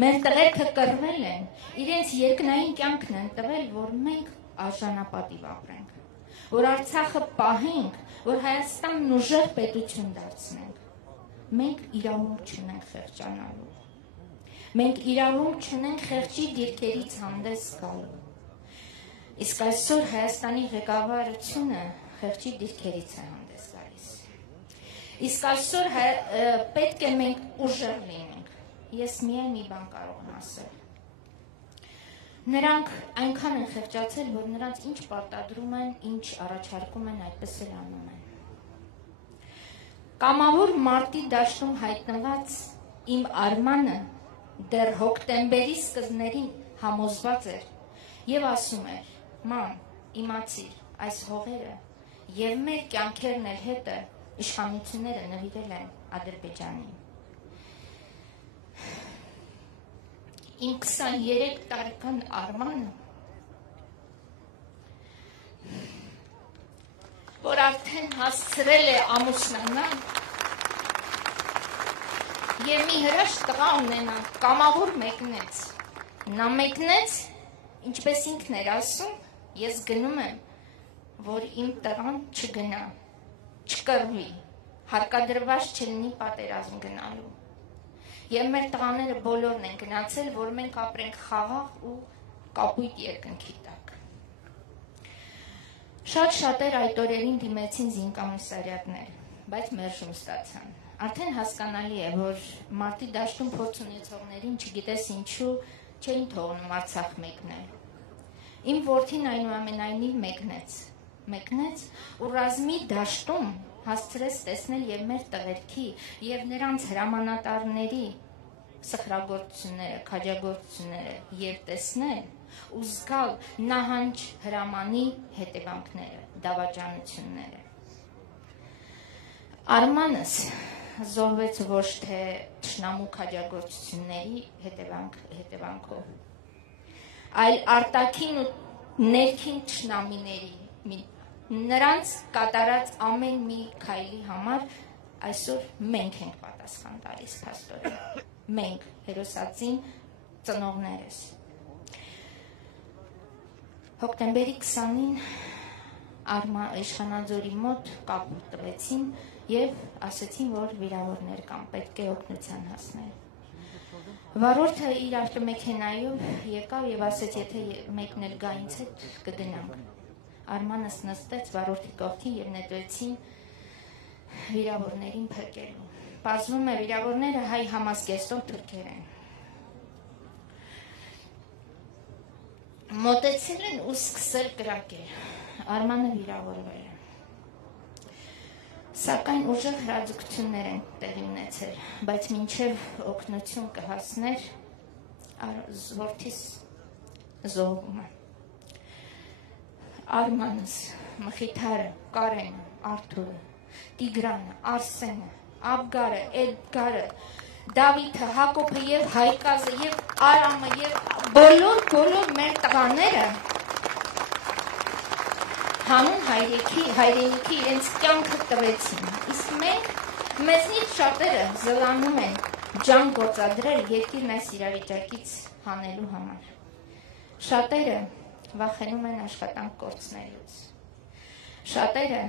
Մեր տղերքը կռվել են, իրենց երկնային կյանքն են տվել, որ մենք արժանապատիվ ապրենք, որ Արցախը պահենք, որ Հայաստանն ուժեղ պետություն դարձնենք։ Մենք իրավունք չունենք խեղճանալու։ Մենք իրավունք չունենք խեղճի դիրքերից հանդես գալու։ Իսկ այսօր Հայաստանի ղեկավարությունը խեղճի դիրքերից է հանդես գալիս։ Իսկ այսօր պետք է մենք ուժեղ լինենք։ Ես միայն մի բան կարող եմ ասել։ Նրանք այնքան են խեղճացել, որ նրանց ինչ պարտադրում են, ինչ առաջարկում են, այդպես էլ անում են։ Կամավոր մարտի դաշտում հայտնված իմ Արմանը դեռ հոկտեմբերի սկզբներին համոզված էր եւ ասում էր. «Ման, իմացիր, այս հողերը եւ մեր կյանքերն էլ հետը իշխանությունները նվիրել են Ադրբեջանին»։ Իմ 23 տարեկան Արմանը, որ արդեն արդեն հասցրել է ամուսնանալ եւ մի հրաշ տղա ունենա, կամավոր մեկնեց։ Նա մեկնեց, ինչպես ինքն էր ասում, ես գնում եմ, որ իմ տղան չգնա, չկռվի, հարկադրված չլինի պատերազմ գնալու։ Եվ մեր տղաները բոլորն են գնացել, որ մենք ապրենք խաղաղ ու կապույտ երկնքի տակ։ Շատ շատեր այդ օրերին դիմեցին զինկոմիսարիատներ, բայց մերժում ստացան։ Արդեն հասկանալի է, որ մարտի դաշտում փորձ ունեցողներին չգիտես ինչու չէին թողնում Արցախ մեկնել։ Իմ որդին այնուամենայնիվ մեկնեց ու ռազմի դաշտում հասցրեց տեսնել եւ մեր տղերքի եւ նրանց հրամանատարների սխրագործությունները, քաջագործությունները եւ տեսնել ու զգալ նահանջ հրամանի հետևանքները, դավաճանությունները։ Արմանս զոհվեց ոչ թե թշնամու քաջագործությունների հետևանքով, այլ արտաքին ու ներքին թշնամիների նրանց կատարած ամեն մի քայլի համար այսօր մենք ենք պատասխան տալիս փաստորեն, մենք հերոսածին ծնողներս։ Հոկտեմբերի 20-ին Իշխանաձորի մոտ կապ տվեցին եւ ասացին, որ վիրավորներ կան, պետք է օգնության հասնել։ Վարորդը իր ավտոմեքենայով եկավ եւ ասաց, եթե մեկն էլ գա ինձ հետ կգնանք։ Արմանս նստեց վարորդի կողքին եւ նետվեցին վիրավորներին փրկելու։ Պարզվում է վիրավորները հայ համազգեստով թուրքեր են։ Մոտեցել են ու սկսել կրակել։ Արմանը վիրավորվել է։ Սակայն ուժեղ հրաձգություններ են տեղի ունեցել, բայց մինչև օգնություն կհասներ որդիս զոհումը։ Արմանս, Մխիթարը, Կարենը, Արթուրը, Տիգրանը, Արսենը, Աբգարը, Էդգարը, Դավիթը, Հակոբը եւ Հայկազը եւ Արամը եւ բոլոր մեր տղաները հանուն հայրենիքի իրենց կյանքը տվեցին։ Իսկ մենք մեզնից շատերը զլանում են ջան գործադրել երկիրն այս իրավիճակից հանելու համար։ Շատերը վախենում են աշխատանք կորցնելուց։ Շատերը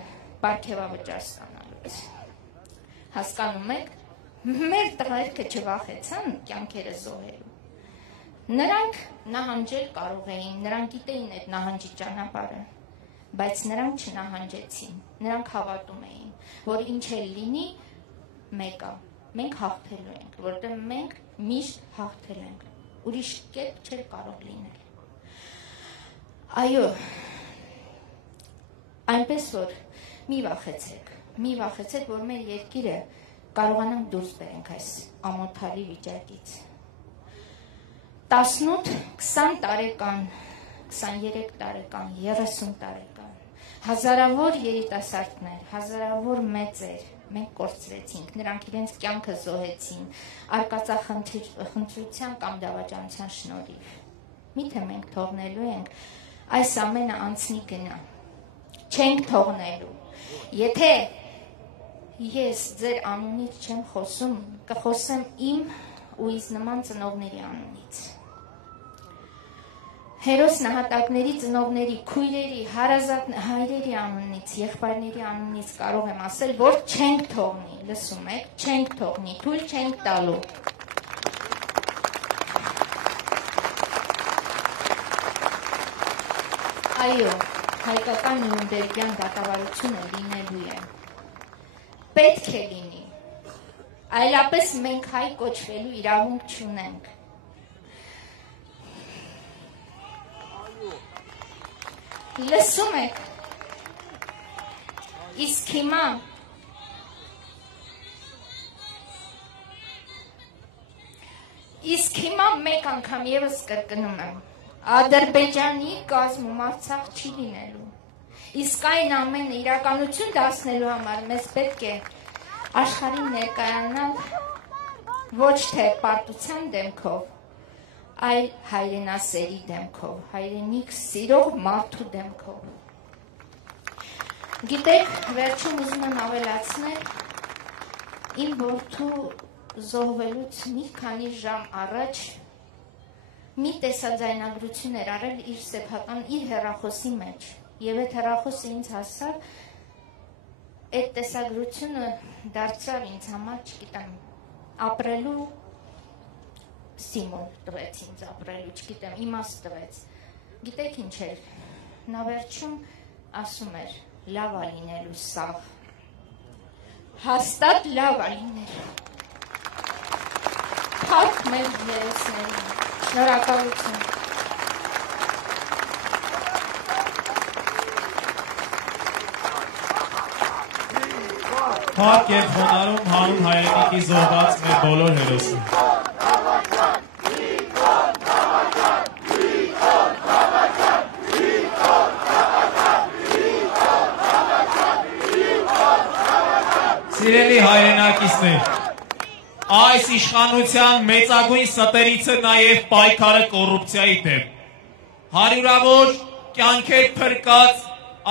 պարգևավճար ստանալուց։ Հասկանում եք, մեր տղերքը չվախեցան կյանքերը զոհելու։ Նրանք նահանջել կարող էին, նրանք գիտեին այդ նահանջի ճանապարհը, բայց նրանք չնահանջեցին, նրանք հավատում էին, որ ինչ էլ լինի, մեկ է, մենք հաղթելու ենք, որտեղ մենք միշտ հաղթել ենք, ուրիշ կերպ չէր կարող լինել։ Այո, այնպես որ մի վախեցեք, որ մեր երկիրը կարողանանք դուրս բերենք այս ամոթալի վիճակից։ 18-20 տարեկան, 23 տարեկան, 30 տարեկան, հազարավոր երիտասարդներ, հազարավոր մեծեր մենք կորցրեցինք, նրանք իրենց կյանքը զոհեցին արկածախնդրության կամ դավաճանության շնորհիվ։ Միթե մենք թողնելու ենք այս ամենը անցնի գնա։ Չենք թողնելու։ Եթե ես ձեր անունից չեմ խոսում, կխոսեմ իմ ու ինձ նման ծնողների անունից։ Հերոս նահատակների ծնողների, քույրերի, հարազատ հայրերի անունից, եղբայրների անունից կարող եմ ասել, որ չենք թողնի, լսում եք, չենք թողնի, թույլ չենք տալու։ Այո, հայկական նյուրնբերգյան դատավարությունը լինելու է։ Պետք է լինի։ Այլապես մենք հայ կոչվելու իրավունք չունենք։ Լսում եք, իսկ հիմա մեկ անգամ եւս կրկնում եմ, Ադրբեջանի կազմում Արցախ չի լինելու, իսկ այն ամենը իրականություն դարձնելու համար մեզ պետք է աշխարհին ներկայանալ ոչ թե պարտության դեմքով, այլ հայրենասերի դեմքով, հայրենիք սիրող մարդու դեմքով։ Գիտեք, վերջում ուզում եմ ավելացնել, իմ որդու զոհվելուց մի քանի ժամ առաջ մի տեսաձայնագրություն էր արել իր սեփական իր հեռախոսի մեջ, եւ այդ հեռախոսը ինձ հասավ, այդ տեսագրությունը դարձավ ինձ համար, չգիտեմ, ապրելու սիմուլ տվեց ինձ ապրելու, չգիտեմ, իմաստ տվեց։ Գիտեք ինչ էր, նա վերջում ասում էր, լավ ա լինելու սաղ, հաստատ լավ ա լինելու, փառք մեր երեսներին, շնորհակալություն։ Փառք եւ խոնարհում հանուն հայրենիքի զոհված մեր բոլոր հերոսներին։ Սիրելի հայրենակիցներ, այս իշխանության մեծագույն ստերից է նաև պայքարը կոռուպցիայի դեմ։ Հարյուրավոր կյանքեր փրկած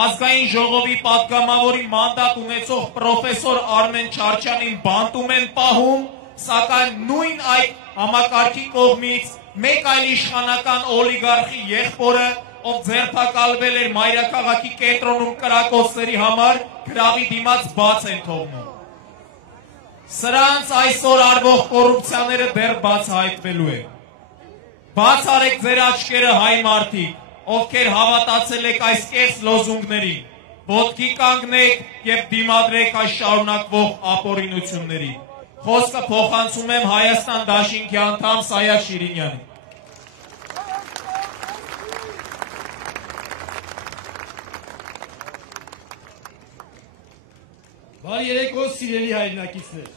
ազգային ժողովի պատգամավորի մանդատ ունեցող պրոֆեսոր Արմեն Չարչյանին բանտում են պահում, սակայն նույն այդ համակարգի կողմից մեկ այլ իշխանական օլիգարխի եղբորը, ով ձերբակալվել էր մայրաքաղաքի կենտրոնում կրակոցների համար, գրավի դիմաց բաց են թողնում։ Սրանց այսօր արվող կոռուպցիաները դեռ բացահայտվելու են։ Բաց արեք ձեր աչքերը հայ մարդիկ, ովքեր հավատացել եք այս կեղծ լոզունգներին, ոտքի կանգնեք եւ դիմադրեք այս շարունակվող ապօրինություններին։ Խոսքը փոխանցում եմ Հայաստան դաշինքի անդամ Սայաթ Շիրինյանին։ Բարի երեկո, սիրելի հայրենակիցներ։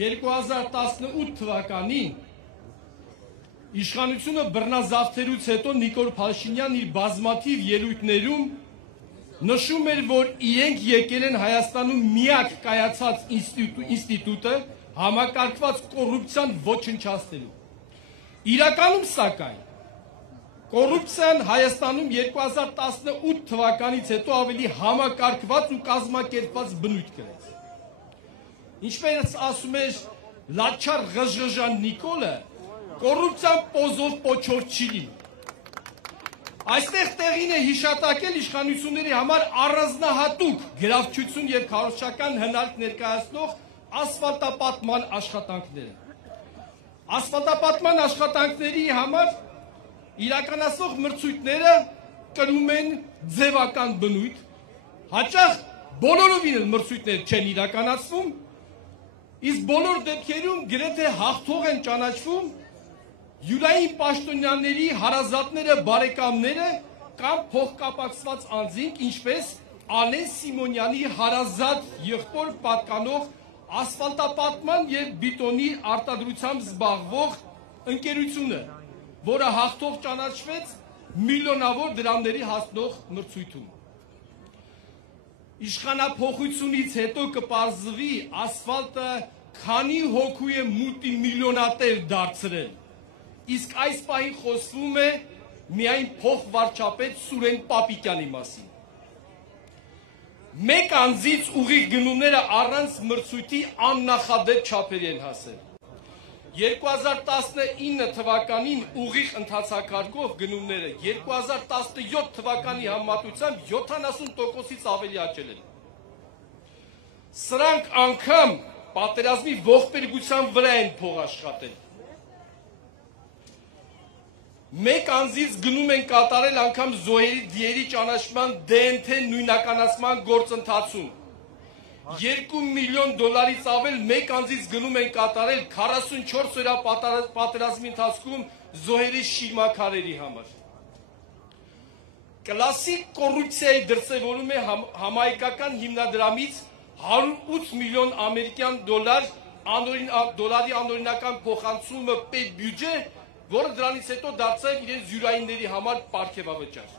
«2018 թվականին իշխանությունը բռնազավթերուց հետո Նիկոլ Փաշինյանն իր բազմաթիվ ելույթներում նշում էր, որ իրենք եկել են Հայաստանում միակ կայացած ինստիտուտը համակարգված կոռուպցիան ոչնչացնելու։ Իրականում, սակայն, կոռուպցիան Հայաստանում 2018 թվականից հետո ավելի համակարգված ու կազմակերպված բնույթ կրեց։ Ինչպես ասում էր Լաչար Ղժղժան Նիկոլը, կոռուպցիան պոզով պոչով չի լինում։ Այստեղ տեղին է հիշատակել իշխանությունների համար առանձնահատուկ գրավչություն եւ քարոզչական հնարք ներկայացնող ասֆալտապատման աշխատանքները։ Ասֆալտապատման աշխատանքների համար իրականացող մրցույթները կրում են ձևական բնույթ, հաճախ բոլորովին էլ մրցույթներ չեն իրականացվում, իսկ բոլոր դեպքերում գրեթե հաղթող են ճանաչվում յուրային պաշտոնյաների հարազատները, բարեկամները կամ փոխկապակցված անձինք, ինչպես Անեն Սիմոնյանի հարազատ եղբոր պատկանող ասֆալտապատման եւ բիտոնի արտադրությամբ զբաղվող ընկերությունը, որը հաղթող ճանաչվեց միլիոնավոր դրամների հասնող մրցույթում։ Իշխանափոխությունից հետո կպարզվի ասֆալտը քանի հոգու է մուլտիմիլիոնատեր դարձրել, իսկ այս պահին խոսվում է միայն փոխվարչապետ Սուրեն Պապիկյանի մասին։ Մեկ անձից ուղիղ գնումները առանց մրցույթի աննախադեպ չափերի են հասել։ 2019 թվականին ուղիղ ընթացակարգով գնումները 2017 թվականի համեմատությամբ 70%-ից ավելի աճել են։ Սրանք անգամ պատերազմի ողբերգության վրա են փող աշխատել։ Մեկ անձից գնում են կատարել անգամ զոհերի դիերի ճանաչման DNT նույնականացման գործընթացում։ $2 միլիոն ավել մեկ անձից գնում են կատարել 44 օրյա պատերազմի ընթացքում զոհերի շիրմաքարերի համար։ Կլասիկ կոռուպցիայի դրսևորում է համահայկական հիմնադրամից 108 միլիոն ամերիկյան դոլարի անօրինական փոխանցումը պետբյուջե, որը դրանից հետո դարձավ իրենց յուրայինների համար պարգևավճար։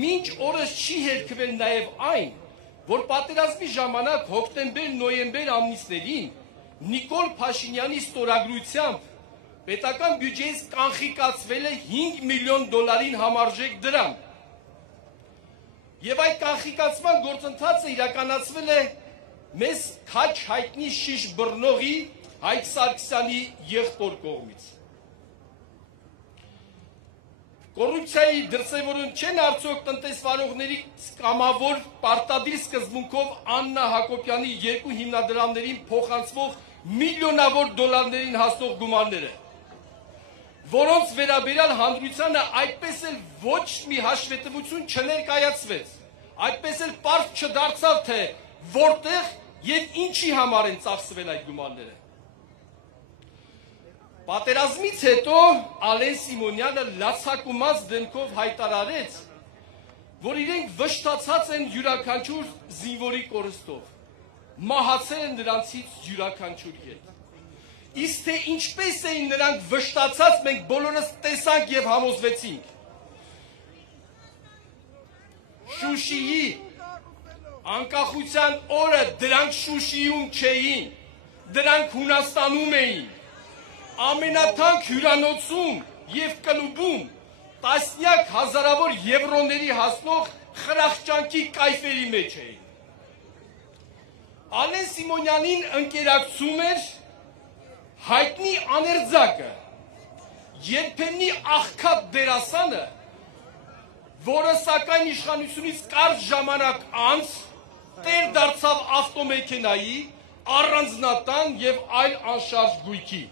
Մինչ օրս չի հերքվել նաև այն, որ պատերազմի ժամանակ հոկտեմբեր-նոյեմբեր ամիսներին Նիկոլ Փաշինյանի ստորագրությամբ պետական բյուջեից կանխիկացվել է 5 միլիոն դոլարին համարժեք դրամ։ Եվ այդ կանխիկացման գործընթացը իրականացվել է մեզ քաչ հայտնի շիշ բռնողի Հայկ Սարգսյանի եղբոր կողմից։ Կոռուպցիայի դրսևորում չեն արդյոք տնտեսվարողների կամավոր պարտադիր սկզբունքով Աննա Հակոբյանի երկու հիմնադրամներին փոխանցվող միլիոնավոր դոլարներին հասնող գումարները, որոնց վերաբերյալ հանրությանը այդպես էլ ոչ մի հաշվետվություն չներկայացվեց, այդպես էլ պարզ չդարձավ, թե որտեղ եւ ինչի համար են ծախսվել այդ գումարները։ Պատերազմից հետո Ալեն Սիմոնյանը լացակումած դեմքով հայտարարեց, որ իրենք վշտացած են յուրաքանչյուր զինվորի կորստով, մահացել են նրանցից յուրաքանչյուր հետ։ Իսկ թե ինչպես էին նրանք վշտացած, մենք բոլորս տեսանք եւ համոզվեցինք։ Շուշիի անկախության օրը դրանք Շուշիում չէին, դրանք Հունաստանում էին։ Ամենաթանկ հյուրանոցում եւ կլուբում տասնյակ հազարավոր եվրոների հասնող խրախճանքի կայֆերի մեջ էին։ Ալեն Սիմոնյանին ընկերակցում էր հայտնի աներձակը, երբեմնի աղքատ դերասանը, որը սակայն իշխանությունից կարճ ժամանակ անց տեր դարձավ ավտոմեքենայի, առանձնատան եւ այլ անշարժ գույքի։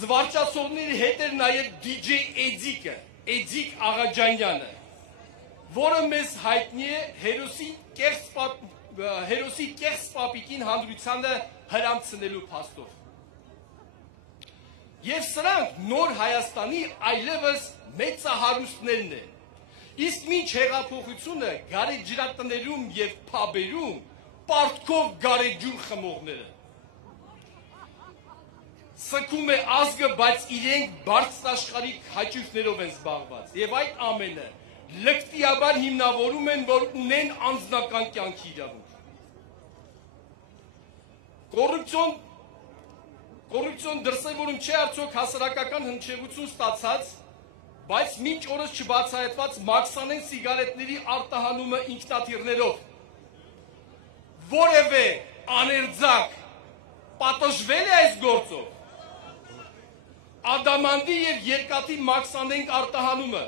Զվարճացողների հետ էր նաև DJ Էդիկը, Էդիկ Աղաջանյանը, որը մեզ հայտնի է հերոսի կեղծ պապիկին հանրությանը հրամցնելու փաստով։ Եվ սրանք նոր Հայաստանի այլևս մեծահարուստներն են, իսկ մինչ հեղափոխությունը գարեջրատներում եւ փաբերում պարտքով գարեջուր խմողները։ Սգում է ազգը, բայց իրենք բարձրաշխարհիկ հաճույքներով են զբաղված։ Եվ այդ ամենը լկտիաբար հիմնավորում են, որ ունեն անձնական կյանքի իրավունք։ Կոռուպցիոն դրսևորում չէ արդյոք հասարակական հնչեղություն ստացած, բայց մինչ օրս չբացահայտված մաքսանեն սիգարետների արտահանումը ինքնաթիռներով։ Որևէ աներձակ պատժվել է այս գործով։ Ադամանդի եւ երկաթի մաքսանենք արտահանումը,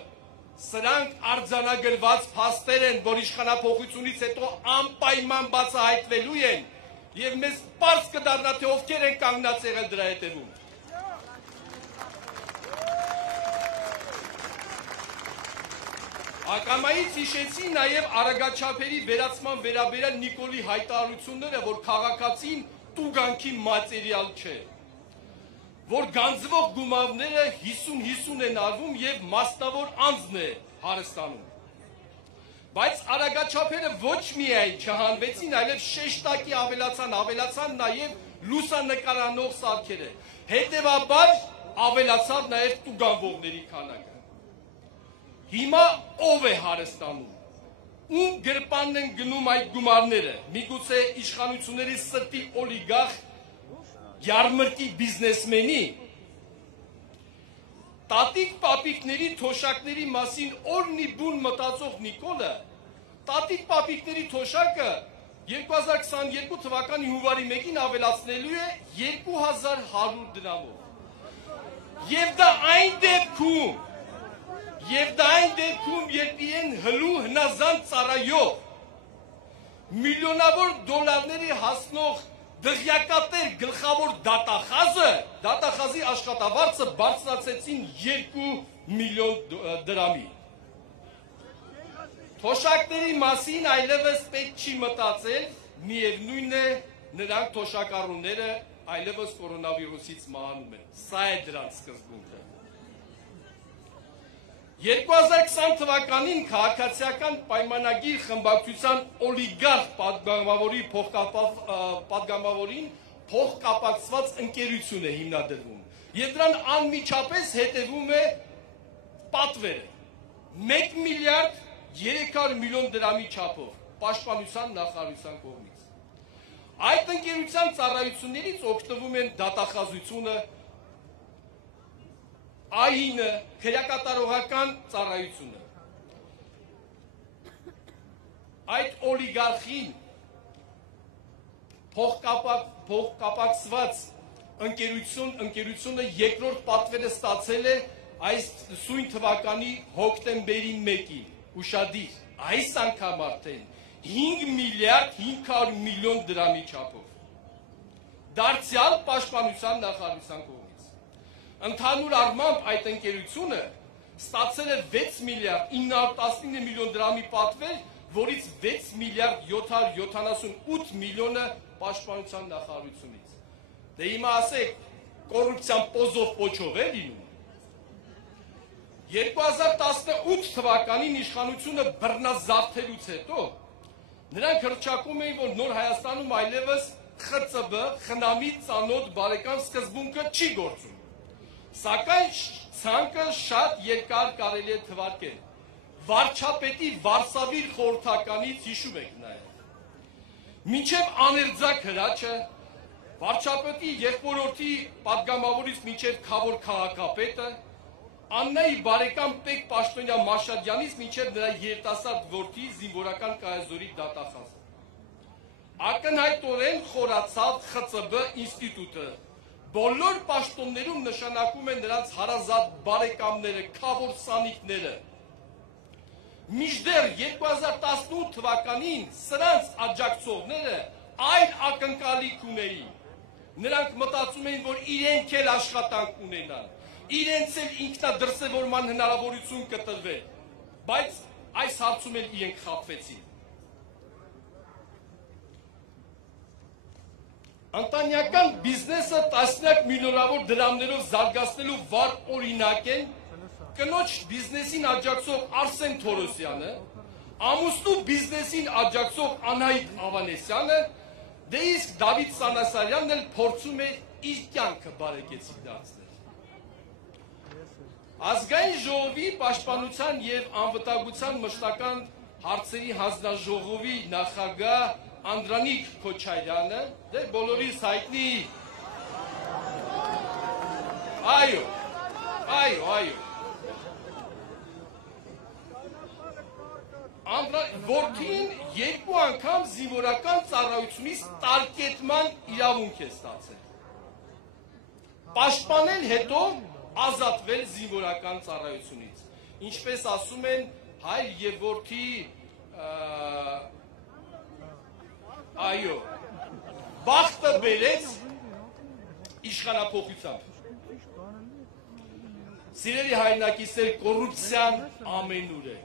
սրանք արձանագրված փաստեր են, որ իշխանափոխությունից հետո անպայման բացահայտվելու են եւ մեզ պարզ կդառնա, թե ովքեր են կանգնած եղել դրա հետևում։ Ակամայից հիշեցի նաեւ արագաչափերի վերացման վերաբերյալ Նիկոլի հայտարարությունները, որ քաղաքացին տուգանքի մատերիալ չէ, որ գանձվող գումարները 50-50 են արվում եւ մասնավոր անձն է հարստանում։ Բայց արագաչափերը ոչ միայն չհանվեցին, այլև շեշտակի ավելացան նաեւ լուսանկարանող սարքերը։ Հետևաբար ավելացավ նաեւ տուգանվողների քանակը։ Հիմա ով է հարստանում։ Ում գրպանն են գնում այդ գումարները։ Միգուցե իշխանությունների սրտի օլիգարխ Յարմրկի բիզնեսմենի, տատիկ պապիկների թոշակների մասին օրնի բուն մտածող Նիկոլը, տատիկ պապիկների թոշակը 2022 թվականի հունվարի 1-ին ավելացնելու է 2100 դրամով։ Եվ դա այն դեպքում, երբ իրեն հլու հնազանդ ծառայող, միլիոնավոր դոլարների հասնող դղյակատեր գլխավոր դատախազի աշխատավարձը բարձրացեցին 2 միլիոն դրամի։ Թոշակների մասին այլևս պետք չի մտածել, միևնույն է նրանք թոշակառուները այլևս կորոնավիրուսից մահանում են։ Սա է դրանց սկզբունքը։ 2020 թվականին քաղաքացիական պայմանագիր խմբակցության օլիգարխ պատգամավորին փոխկապակցված ընկերություն է հիմնադրվում եւ դրան անմիջապես հետևում է պատվերը 1 միլիարդ 300 միլիոն դրամի չափով պաշտպանության նախարարության կողմից։ Այդ ընկերության ծառայություններից օգտվում են դատախազությունը, ԱԻՆ-ը, քրեակատարողական ծառայությունը։ Այդ օլիգարխին փոխկապակցված ընկերությունը երկրորդ պատվերը ստացել է այս սույն թվականի հոկտեմբերի 1-ին, ուշադիր, այս անգամ արդեն 5 միլիարդ 500 միլիոն դրամի չափով։ Դարձյալ պաշտպանության նախարարության կողմից։ Ընդհանուր առմամբ այդ ընկերությունը ստացել է 6 միլիարդ 919 միլիոն դրամի պատվեր, որից 6 միլիարդ 778 միլիոնը պաշտպանության նախարարությունից։ Դե հիմա ասեք, կոռուպցիան պոզով պոչով է լինում։ 2018 թվականին իշխանությունը բռնազավթելուց հետո նրանք հռչակում էին, որ նոր Հայաստանում այլևս ԽԾԲ, խնամի ծանոթ բարեկամ սկզբունքը չի գործում։ Սակայն ցանկը շատ երկար կարելի է թվարկել։ Վարչապետի Վարշավի խորհրդականից հիշում եք նաև։ Մինչև աներձակ հրաչը, վարչապետի եղբորորդի պատգամավորից մինչև քավոր քաղաքապետը, Աննայի բարեկամ Պեկ Պաշտոնյա Մաշադյանից մինչև նրա երիտասարդ որդի զինվորական կայազորի դատախազը։ Ակնհայտորեն խորացավ ԽԾԲ ինստիտուտը։ Բոլոր պաշտոններում նշանակում են նրանց հարազատ բարեկամները, քավոր սանիկները։ Մինչդեռ 2018 թվականին սրանց աջակցողները այլ ակնկալիք ունեին։ Նրանք մտածում էին, որ իրենք էլ աշխատանք ունենան, իրենց էլ ինքնադրսևորման հնարավորություն կտրվեր, բայց այս հարցում էլ իրենք խաբվեցին։ Ընտանեկան բիզնեսը տասնյակ միլիոնավոր դրամներով զարգացնելու վառ օրինակ են կնոջ բիզնեսին աջակցող Արսեն Թորոսյանը, ամուսնու բիզնեսին աջակցող Անահիտ Ավանեսյանը, դե իսկ Դավիթ Սանասարյանն էլ փորձում է իր կյանքը բարեկեցիկ դարձնել։ Ազգային ժողովի պաշտպանության և անվտանգության մշտական հարցերի հանձնաժողովի նախագահ Անդրանիկ Քոչարյանը, դե բոլորիս հայտնի, այո, որդին երկու անգամ զինվորական ծառայությունից տարկետման իրավունք է ստացել։ Պաշտպանել հետո ազատվել զինվորական ծառայությունից։ Ինչպես ասում են, հայր և որդի այո, բախտը բերեց իշխանափոխությամբ։ Սիրելի հայրենակիցներ, կոռուպցիան ամենուր է,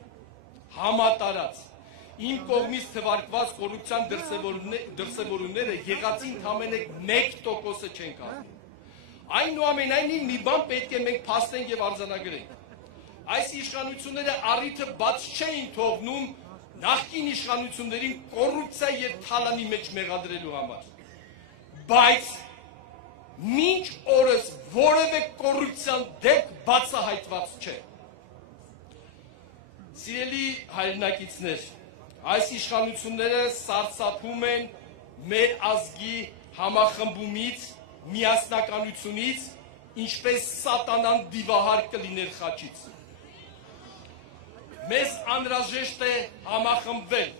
համատարած։ Իմ կողմից թվարկված կոռուպցիան դրսևորումները եղածի ընդամենը 1% չեն կազմում։ Այնուամենայնիվ մի բան պետք է մենք փաստենք եւ արձանագրենք։ Այս իշխանությունները առիթը բաց չէին թողնում նախկին իշխանություններին կոռուպցիա եւ թալանի մեջ մեղադրելու համար։ Բայց մինչ օրս որևէ կոռուպցիան դեպք բացահայտված չէ։ Սիրելի հայրենակիցներ, այս իշխանությունները սարսափում են մեր ազգի համախմբումից, միասնականությունից, ինչպես սատանան դիվահար կլիներ խաչից։ Մեզ անհրաժեշտ է համախմբվել,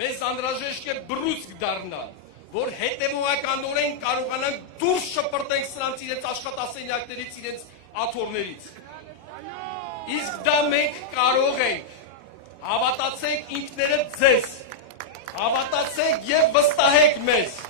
մեզ անհրաժեշտ է բռունցք դառնալ, որ հետևողականորեն կարողանանք դուրս շպրտենք սրանց իրենց աշխատասենյակներից, իրենց աթոռներից։ Իսկ դա մենք կարող ենք, հավատացեք ինքներդ ձեզ, հավատացեք և վստահեք մեզ։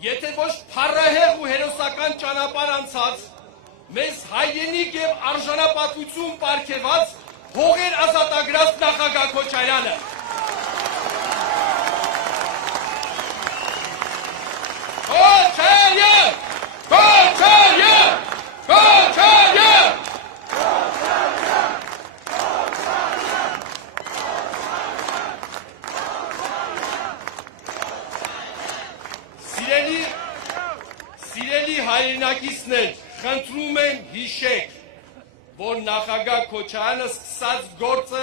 Եթե ոչ փառահեղ ու հերոսական ճանապարհ անցած, մեզ հայրենիք եւ արժանապատվություն պարգևած հողեր ազատագրած նախագահ Քոչարյանը։ Քոչարյան! հայրենակիցներ, խնդրում եմ հիշեք, որ նախագահ Քոչարյանը սկսած գործը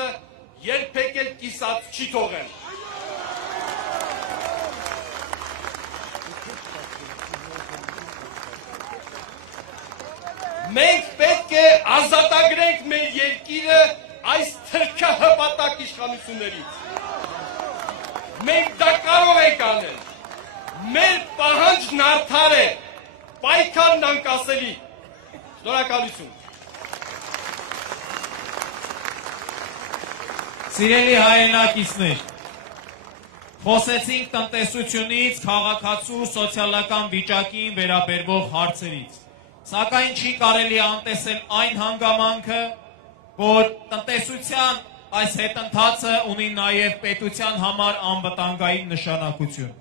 երբեք էլ կիսած չի թողել։ Մենք պետք է ազատագրենք մեր երկիրը այս թրքահպատակ իշխանություններից։ Մենք դա կարող ենք անել։ Մեր պահանջն արդար է, պայքարն անկասելի։ Շնորհակալություն։ Սիրելի հայրենակիցներ, խոսեցինք տնտեսությունից, քաղաքացու, սոցիալական վիճակին վերաբերվող հարցերից, սակայն չի կարելի անտեսել այն հանգամանքը, որ տնտեսության այս հետընթացը ունի նաև պետության համար անվտանգային նշանակություն։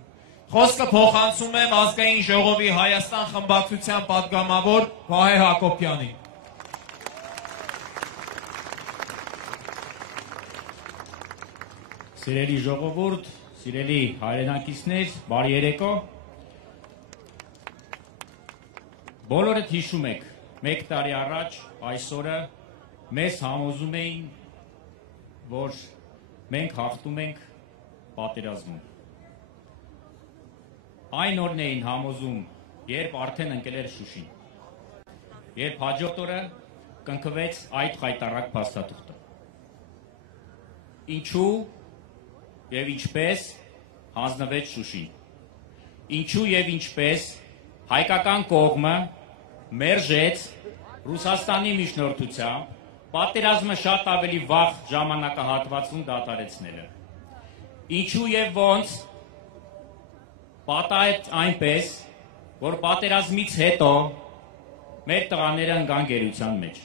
Խոսքը փոխանցում եմ ազգային ժողովի Հայաստան խմբակցության պատգամավոր Վահե Հակոբյանին։ Սիրելի ժողովուրդ, սիրելի հայրենակիցներ, բարի երեկո։ Բոլորդ հիշում եք, 1 տարի առաջ այս օրը մեզ համոզում էին, որ մենք հաղթում ենք պատերազմում։ Այն օրն էին համոզում, երբ արդեն ընկել էր Շուշին, երբ հաջորդ օրը կնքվեց այդ խայտառակ փաստաթուղթը։ Ինչու և ինչպես հանձնվեց Շուշին։ Ինչու և ինչպես հայկական կողմը մերժեց Ռուսաստանի միջնորդությամբ պատերազմը շատ ավելի վաղ ժամանակահատվածում դադարեցնելը։ Ինչու և ոնց պատահեց այնպես, որ պատերազմից հետո մեր տղաները ընկան գերության մեջ։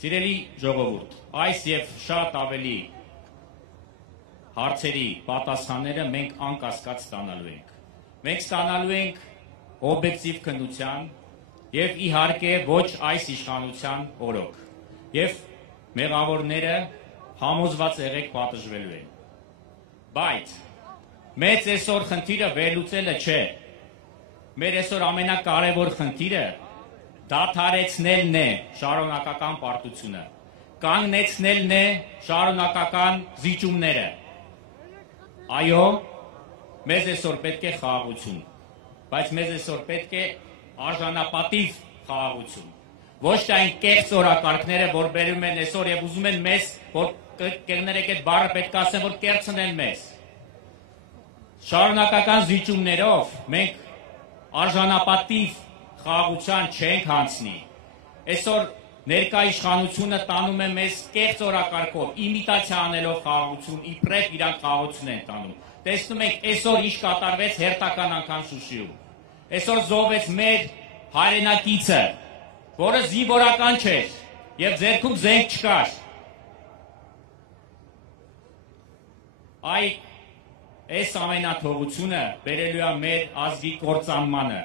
Սիրելի ժողովուրդ, այս և շատ ավելի հարցերի պատասխանները մենք անկասկած ստանալու ենք։ Մենք ստանալու ենք օբյեկտիվ քննության և իհարկե ոչ այս իշխանության օրոք։ Եվ մեղավորները համոզված եղեք պատժվելու են։ Բայց մեծ այսօր խնդիրը վերլուծելը չէ։ Մեր այսօր ամենակարևոր խնդիրը դադարեցնելն է շարունակական պարտությունը, կանգնեցնելն է շարունակական զիջումները։ Այո, մեզ այսօր պետք է խաղաղություն, բայց մեզ այսօր պետք է արժանապատիվ խաղաղություն։ Ոչ թե այն կեղծ օրակարգները, որ բերում են այսօր և ուզում են մեզ, որ կերներեք այդ բառը պետք է ասեն, որ կեղծնեն մեզ։ Շարունակական զիջումներով մենք արժանապատիվ խաղաղության չենք հանցնի։ Այսօր ներկա իշխանությունը տանում է մեզ կեղծ օրակարգով, իմիտացիա անելով խաղաղություն, իբրև իրանք խաղաղություն են տանում։ Տեսնում եք այսօր ինչ կատարվեց հերթական անգամ Շուշիում։ Այսօր զոհվեց մեր հայրենակիցը, որը զինվորական չէր և ձեռքում զենք չկար։ Այս ամենաթողությունը բերելու է մեր ազգի կործանմանը,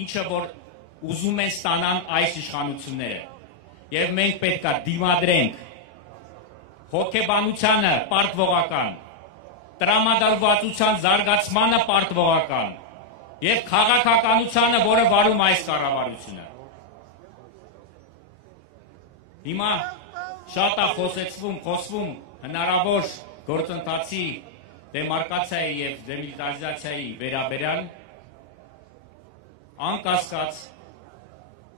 ինչը որ ուզում են ստանան այս իշխանությունները։ Եվ մենք պետք է դիմադրենք հոգեբանությանը պարտվողական, տրամադրվածության զարգացմանը պարտվողական և քաղաքականությանը, որը վարում այս կառավարությունը։ Հիմա շատ է խոսվում հնարավոր գործընթացի դեմարկացիայի և դեմիլիտարիզացիայի վերաբերյալ, անկասկած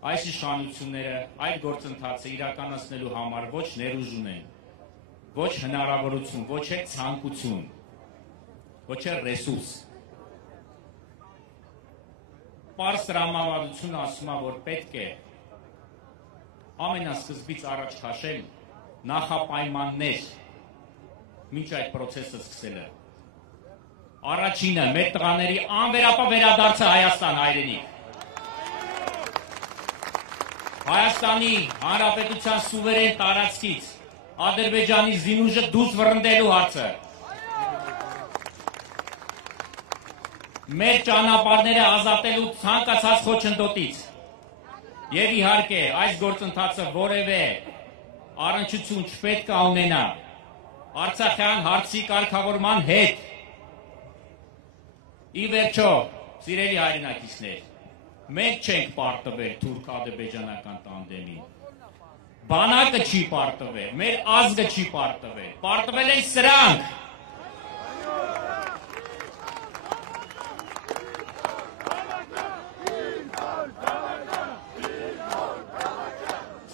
այս իշխանությունները այդ գործընթացը իրականացնելու համար ոչ ներուժ ունեն, ոչ հնարավորություն, ոչ է ցանկություն, ոչ է ռեսուրս։ Պարզ տրամաբանությունը ասում է, որ պետք է ամենասկզբից առաջ քաշել նախապայմաններ մինչ այդ պրոցեսը սկսելը։ Առաջինը մեր տղաների անվերապահ վերադարձը Հայաստան հայրենիք։ Հայաստանի Հանրապետության սուվերեն տարածքից Ադրբեջանի զինուժը դուրս վռնդելու հարցը։ Մեր ճանապարհները ազատելու ցանկացած խոչընդոտից։ Եվ իհարկե այս գործընթացը որևէ առնչություն չպետք է ունենա Արցախյան հարցի կարգավորման հետ։ Ի վերջո, սիրելի հայրենակիցներ, Մենք չենք պարտվել թուրք-ադրբեջանական տանդեմին։ Բանակը չի պարտվել, մեր ազգը չի պարտվել, պարտվել են սրանք։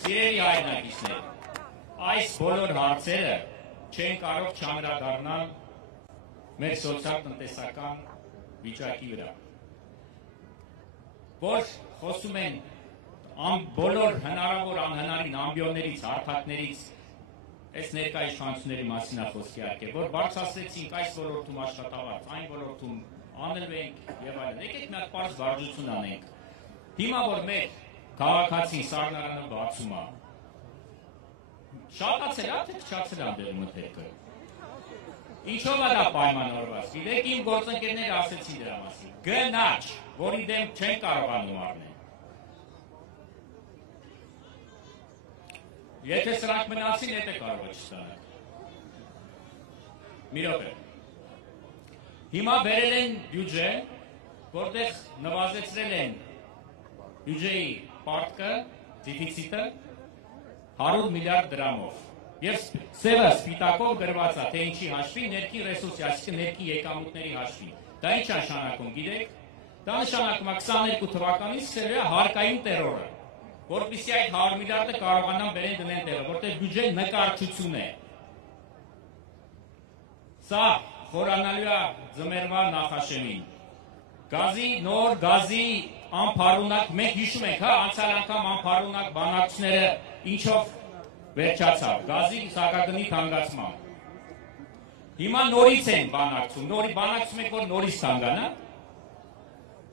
Սիրելի հայրենակիցներ, այս բոլոր հարցերը չեն կարող չանդրադառնալ մեր սոցիալ-տնտեսական վիճակի վրա, որ խոսում են բոլոր հնարավոր անհնարին ամբիոններից, հարթակներից, այս ներկա իշխանությունների մասին խոսքի արկե, որ բարձրացրեցինք այս ոլորտում աշխատավարձ, այն ոլորտում անելու ենք եւ այլն։ Եկեք մի հատ պարզ վարժություն անենք։ Հիմա որ մեր քաղաքացին սառնարանը բացում է, շատացել է, թե փչացել է դեր մթերքը։ Ինչով է դա պայմանավորված։ Գիտեք, իմ գործընկերները ասեցին դրա մասին։ Գնաճ, որի դեմ չեն կարողանում առնել։ Եթե սրանք մնացին, եթե կարող է չստանալ։ Մի րոպե։ Հիմա բերել են բյուջե, որտեղ նվազեցրել են բյուջեի պարտքը, դեֆիցիտը 100 միլիարդ դրամով։ Եվ սևը սպիտակով գրված է, թե ինչի հաշվի, ներքին ռեսուրսի, այսինքն ներքին եկամուտների հաշվի։ Դա ինչ նշանակում, գիտեք։ Դա նշանակում է 22 թվականից սկսել է հարկային տերորը, որպեսզի այդ 100 միլիարդը կարողանան բերեն դնեն տեղը, որտեղ բյուջեն նկարչություն է։ Սա խորանալու է ձմեռվա նախաշեմին։ Գազի, նոր գազի անփարունակ, մենք հիշում ենք, հա, անցյալ անգամ անփարունակ բանակցները ինչով վերջացավ, գազի սակագնի թանկացման։ Հիմա նորից են բանակցում, բանակցում եք, որ նորից թանկան, հա։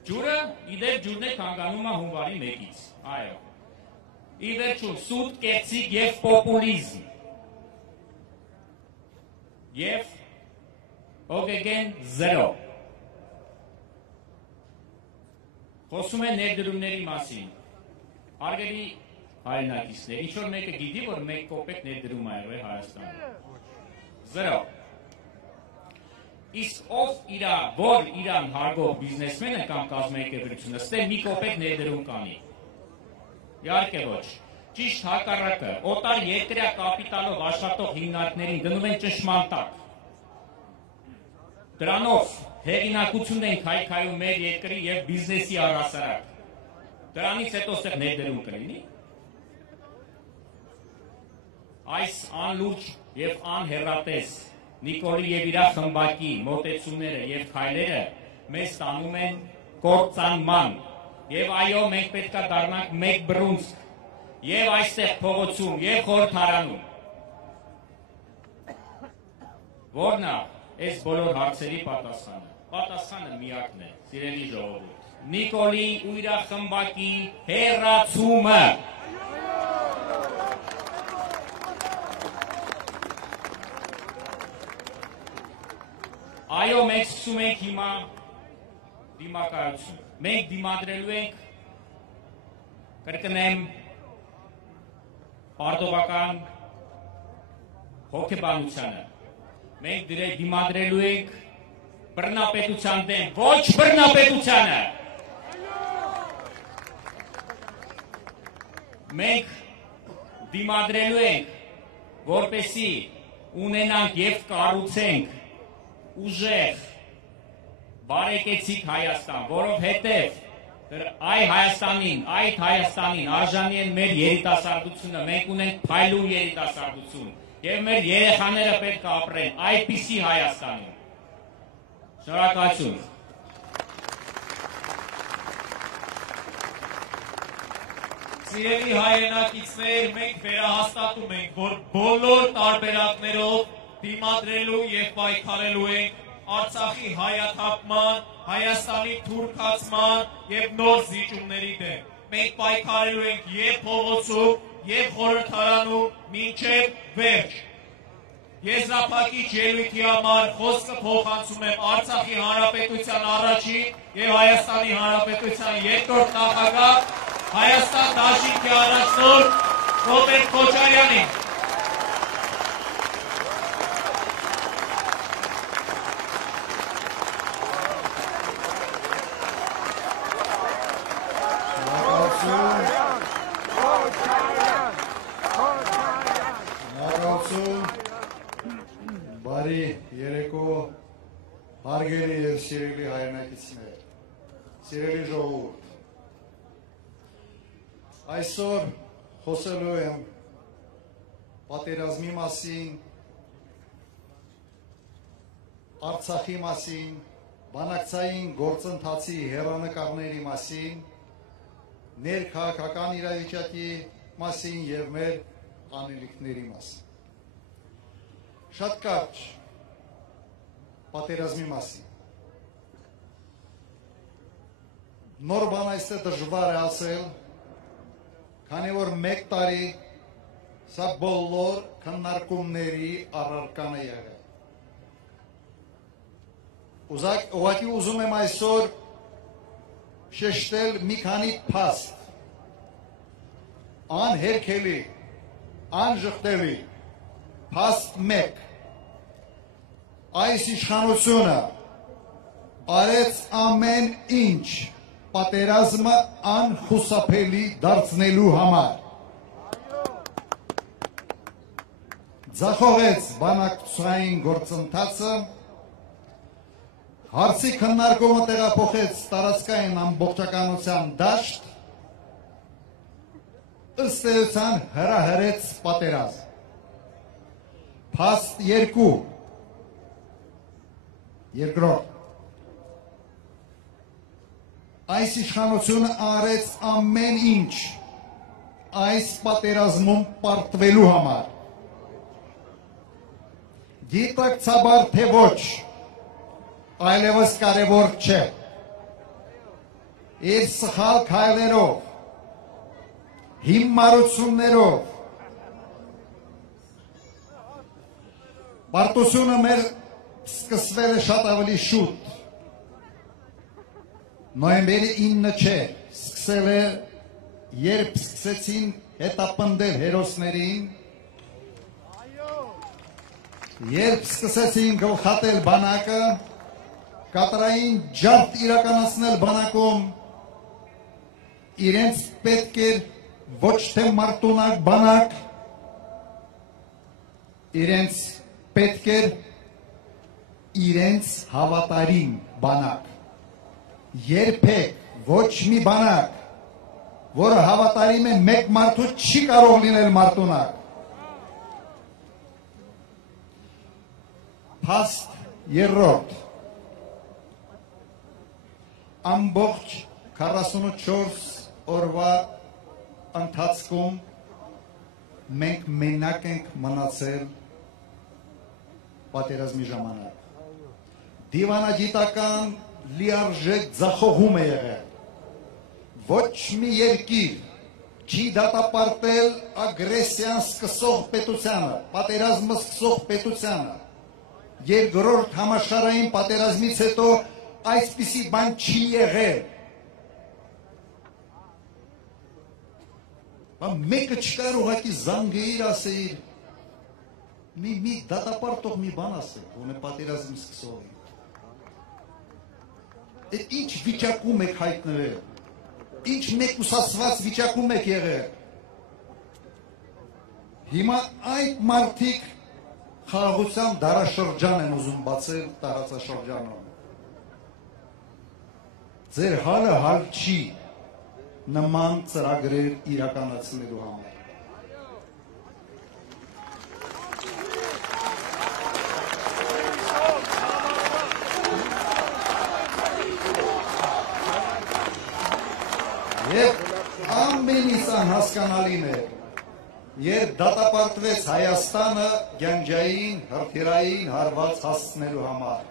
Ջուրը, իդեպ ջուրն է թանկանում է հունվարի 1-ից, այո։ Ի վերջում, սուտ, կեղծիք և պոպուլիզմ։ Եվ օգեգեն 0։ Խոսում են ներդրումների մասին։ Հարգելի հայրենակիցներ, ինչ-որ մեկը գիտի, որ 1 կոպեկ ներդրում է եղել Հայաստանում։ 0։ Իսկ ով որ իրան հարգող բիզնեսմենը կամ կազմակերպությունը ստե մի կոպեկ ներդրում կանի։ Իհարկե ոչ։ Ճիշտ հակառակը, օտար երկրյա կապիտալով աշխատող հիմնարկներին գնում են ճնշման տակ։ Դրանով հեղինակություն են քայքայում մեր երկրի եւ բիզնեսի առհասարակ։ Դրանից հետո ստեղ ներդրում կլինի։ Այս անլուրջ եւ անհեռատես Նիկոլի եւ իր խմբակի մոտեցումները եւ քայլերը մեզ տանում են կործանման։ Եվ այո, մենք պետք է դառնանք մեկ բռունցք եւ այստեղ փողոցում եւ խորհրդարանում։ Որն է այս բոլոր հարցերի պատասխանը։ Պատասխանը միակն է, սիրելի ժողովուրդ։ Նիկոլի ու իր խմբակի հեռացումը։ Այո, մենք սկսում ենք հիմա դիմակայություն։ Մենք դիմադրելու ենք, կրկնեմ, պարտովական հոգեբանությանը։ Մենք դիմադրելու ենք բռնապետության դեմ, ոչ բռնապետությանը։ Մենք դիմադրելու ենք, որպեսզի ունենանք եւ կառուցենք ուժեղ, բարեկեցիկ Հայաստան, որովհետև այդ Հայաստանին արժանի են մեր երիտասարդությունը, մենք ունենք փայլուն երիտասարդություն եւ մեր երեխաները պետք է ապրեն այդպիսի Հայաստանում։ Շնորհակալություն։ Սիրելի հայրենակիցներ, մենք վերահաստատում ենք, որ բոլոր տարբերակներով դիմադրելու եւ պայքարելու ենք Արցախի հայաթափման, Հայաստանի թուրքացման եւ նոր զիջումների դեմ։ Մենք պայքարելու ենք եւ փողոցում, եւ խորհրդարանում մինչեւ վերջ։ Եզրափակիչ ելույթի համար խոսքը փոխանցում եմ Արցախի Հանրապետության առաջին եւ Հայաստանի Հանրապետության երկրորդ նախագահ Հայաստան դաշինքի առաջնորդ Ռոբերտ Քոչարյանին։ Բարի երեկո, հարգելի և սիրելի հայրենակիցներ, սիրելի ժողովուրդ։ Այսօր խոսելու եմ պատերազմի մասին, Արցախի մասին, բանակցային գործընթացի հեռանկարների մասին, ներքաղաքական իրավիճակի մասին և մեր անելիքների մասին։ Շատ կարճ պատերազմի մասին։ Նոր բան այստեղ դժվար է ասել, քանի որ մեկ տարի սա բոլոր քննարկումների առարկան է եղել։ Ուղղակի ուզում եմ այսօր շեշտել մի քանի փաստ, անհերքելի, անժխտելի, փաստ մեկ, այս իշխանությունը արեց ամեն ինչ պատերազմը անխուսափելի դարձնելու համար։ Ձախողեց բանակցային գործընթացը, հարցի քննարկումը տեղափոխեց տարածքային ամբողջականության դաշտ, ըստ էության հրահրեց պատերազմ։ Փաստ երկու, երկրորդ, այս իշխանությունը արեց ամեն ինչ այս պատերազմում պարտվելու համար։ Գիտակցաբար թե ոչ, այլևս կարևոր չէ։ Իր սխալ քայլերով, հիմարություններով, պարտությունը մեր սկսվել է շատ ավելի շուտ։ Նոյեմբերի 9 չէ, սկսել է, երբ սկսեցին հետապնդել հերոսներին, երբ սկսեցին գլխատել բանակը, կատարային ջարդ իրականացնել բանակում, իրենց պետք էր ոչ թե մարտունակ բանակ, իրենց պետք էր իրենց հավատարիմ բանակ։ Երբեք ոչ մի բանակ, որը հավատարիմ է մեկ մարդու չի կարող լինել մարտունակ։ Փաստ երրորդ, ամբողջ 44 օրվա ընթացքում մենք մենակ ենք մնացել պատերազմի ժամանակ։ Դիվանագիտական լիարժեք ձախողում է եղել։ Ոչ մի երկիր չի դատապարտել ագրեսիան սկսող պետությանը, պատերազմը սկսող պետությանը։ Երկրորդ համաշխարհային պատերազմից հետո այսպիսի բան չի եղել։ Մեկը չկար ուղղակի զանգեիր ասեիր, մի դատապարտող մի բան ասել, ոնե պատերազմ սկսող է։ Ինչ վիճակում եք հայտնվել, ինչ մեկուսացված վիճակում եք եղել։ Հիմա այդ մարդիկ խաղաղության դարաշրջան են ուզում բացել տարածաշրջանում։ Ձեր հալը հալ չի նման ծրագրեր իրականացնելու համար։ Եվ ամենից անհասկանալին է, երբ դատապարտվեց Հայաստանը գյանջային, հրթիռային հարված հասցնելու համար։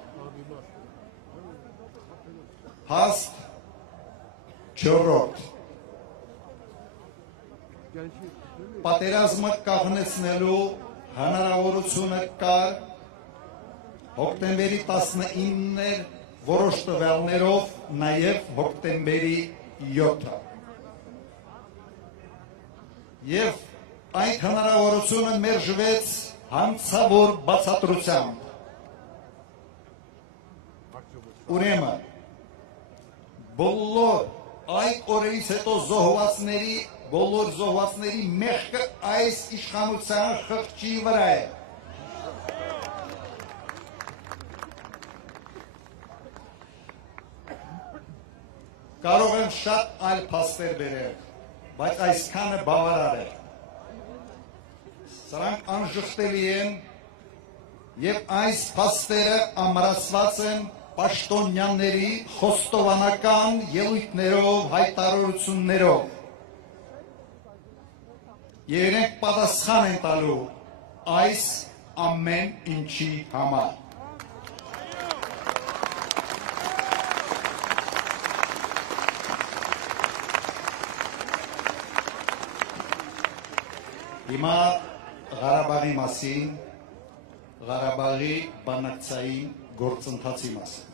Հաստ չորրորդ, պատերազմը կաղնեցնելու հնարավորությունը կար հոկտեմբերի 19-ներ որոշ տվյալներով, նաև հոկտեմբերի 7-ը։ Եվ այդ հնարավորությունը մերժվեց հանցավոր բացատրությամբ։ Ուրեմն, բոլոր այդ օրերից հետո զոհվածների, բոլոր զոհվածների մեղքը այս իշխանության խղճի վրա է։ կարող եմ շատ այլ փաստեր բերել, բայց այսքանը բավարար է։ Սրանք անժխտելի են եւ այս փաստերը ամրացված են պաշտոնյաների խոստովանական ելույթներով, հայտարարություններով։ Երեք պատասխան են տալու այս ամեն ինչի համար։ Հիմա Ղարաբաղի մասին, Ղարաբաղի բանակցային գործընթացի մասին։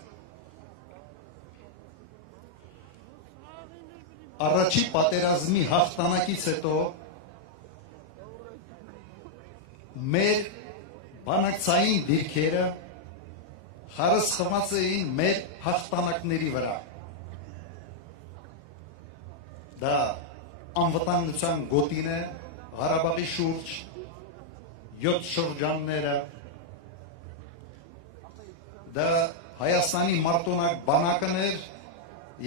Առաջի պատերազմի հաղթանակից հետո մեր բանակցային դիրքերը խարսխված էին մեր հաղթանակների վրա։ Դա անվտանգության գոտին է, Ղարաբաղի շուրջ 7 շրջանները, դա Հայաստանի մարտոնակ բանակն էր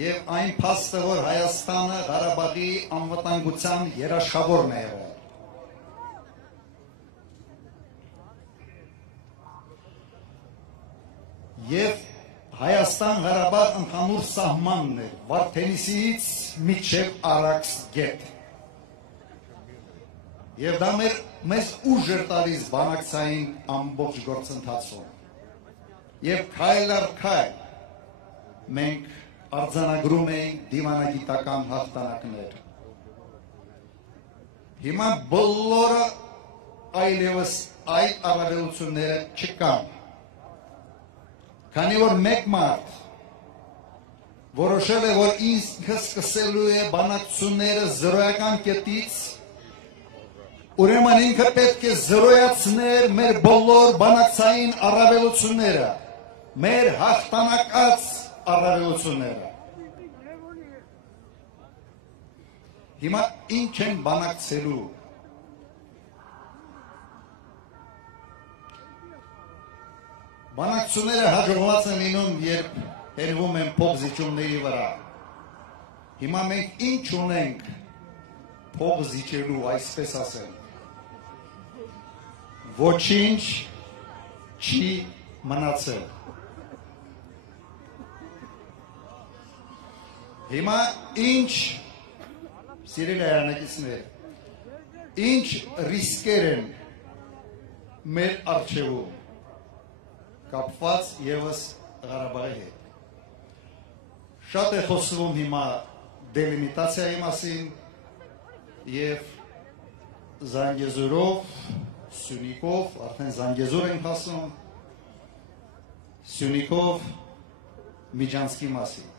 եւ այն փաստը, որ Հայաստանը Ղարաբաղի անվտանգության երաշխավորն է եղել։ Եվ Հայաստան-Ղարաբաղ ընդհանուր սահմանն էր, Վարդենիսից մինչև Արաքս գետ։ Եվ դա մեզ ուժ էր տալիս բանակցային ամբողջ գործընթացում։ Եվ քայլ առ քայլ մենք արձանագրում էինք դիվանագիտական հաղթանակներ։ Հիմա բոլորը այլևս այդ առավելությունները չկան։ Քանի որ մեկ մարդ որոշել է, որ ինքը սկսելու է բանակցությունները զրոյական կետից, ուրեմն ինքը պետք է զրոյացներ մեր բոլոր բանակցային առավելությունները, մեր հաղթանակած առավելությունները։ Հիմա ինչ են բանակցելու։ Բանակցությունները հաջողված են լինում, երբ հենվում են փոխզիջումների վրա։ Հիմա մենք ինչ ունենք փոխզիջելու, այսպես ասենք։ Ոչինչ չի մնացել։ Հիմա ինչ, սիրելի հայրենակիցներ, ինչ ռիսկեր են մեր առջևում կապված ևս Ղարաբաղի հետ։ Շատ է խոսվում հիմա դելիմիտացիայի մասին եւ Զանգեզուրով, Սյունիքով, արդեն Զանգեզուր ենք հասնում, Սյունիքով, Միջանցքի մասին։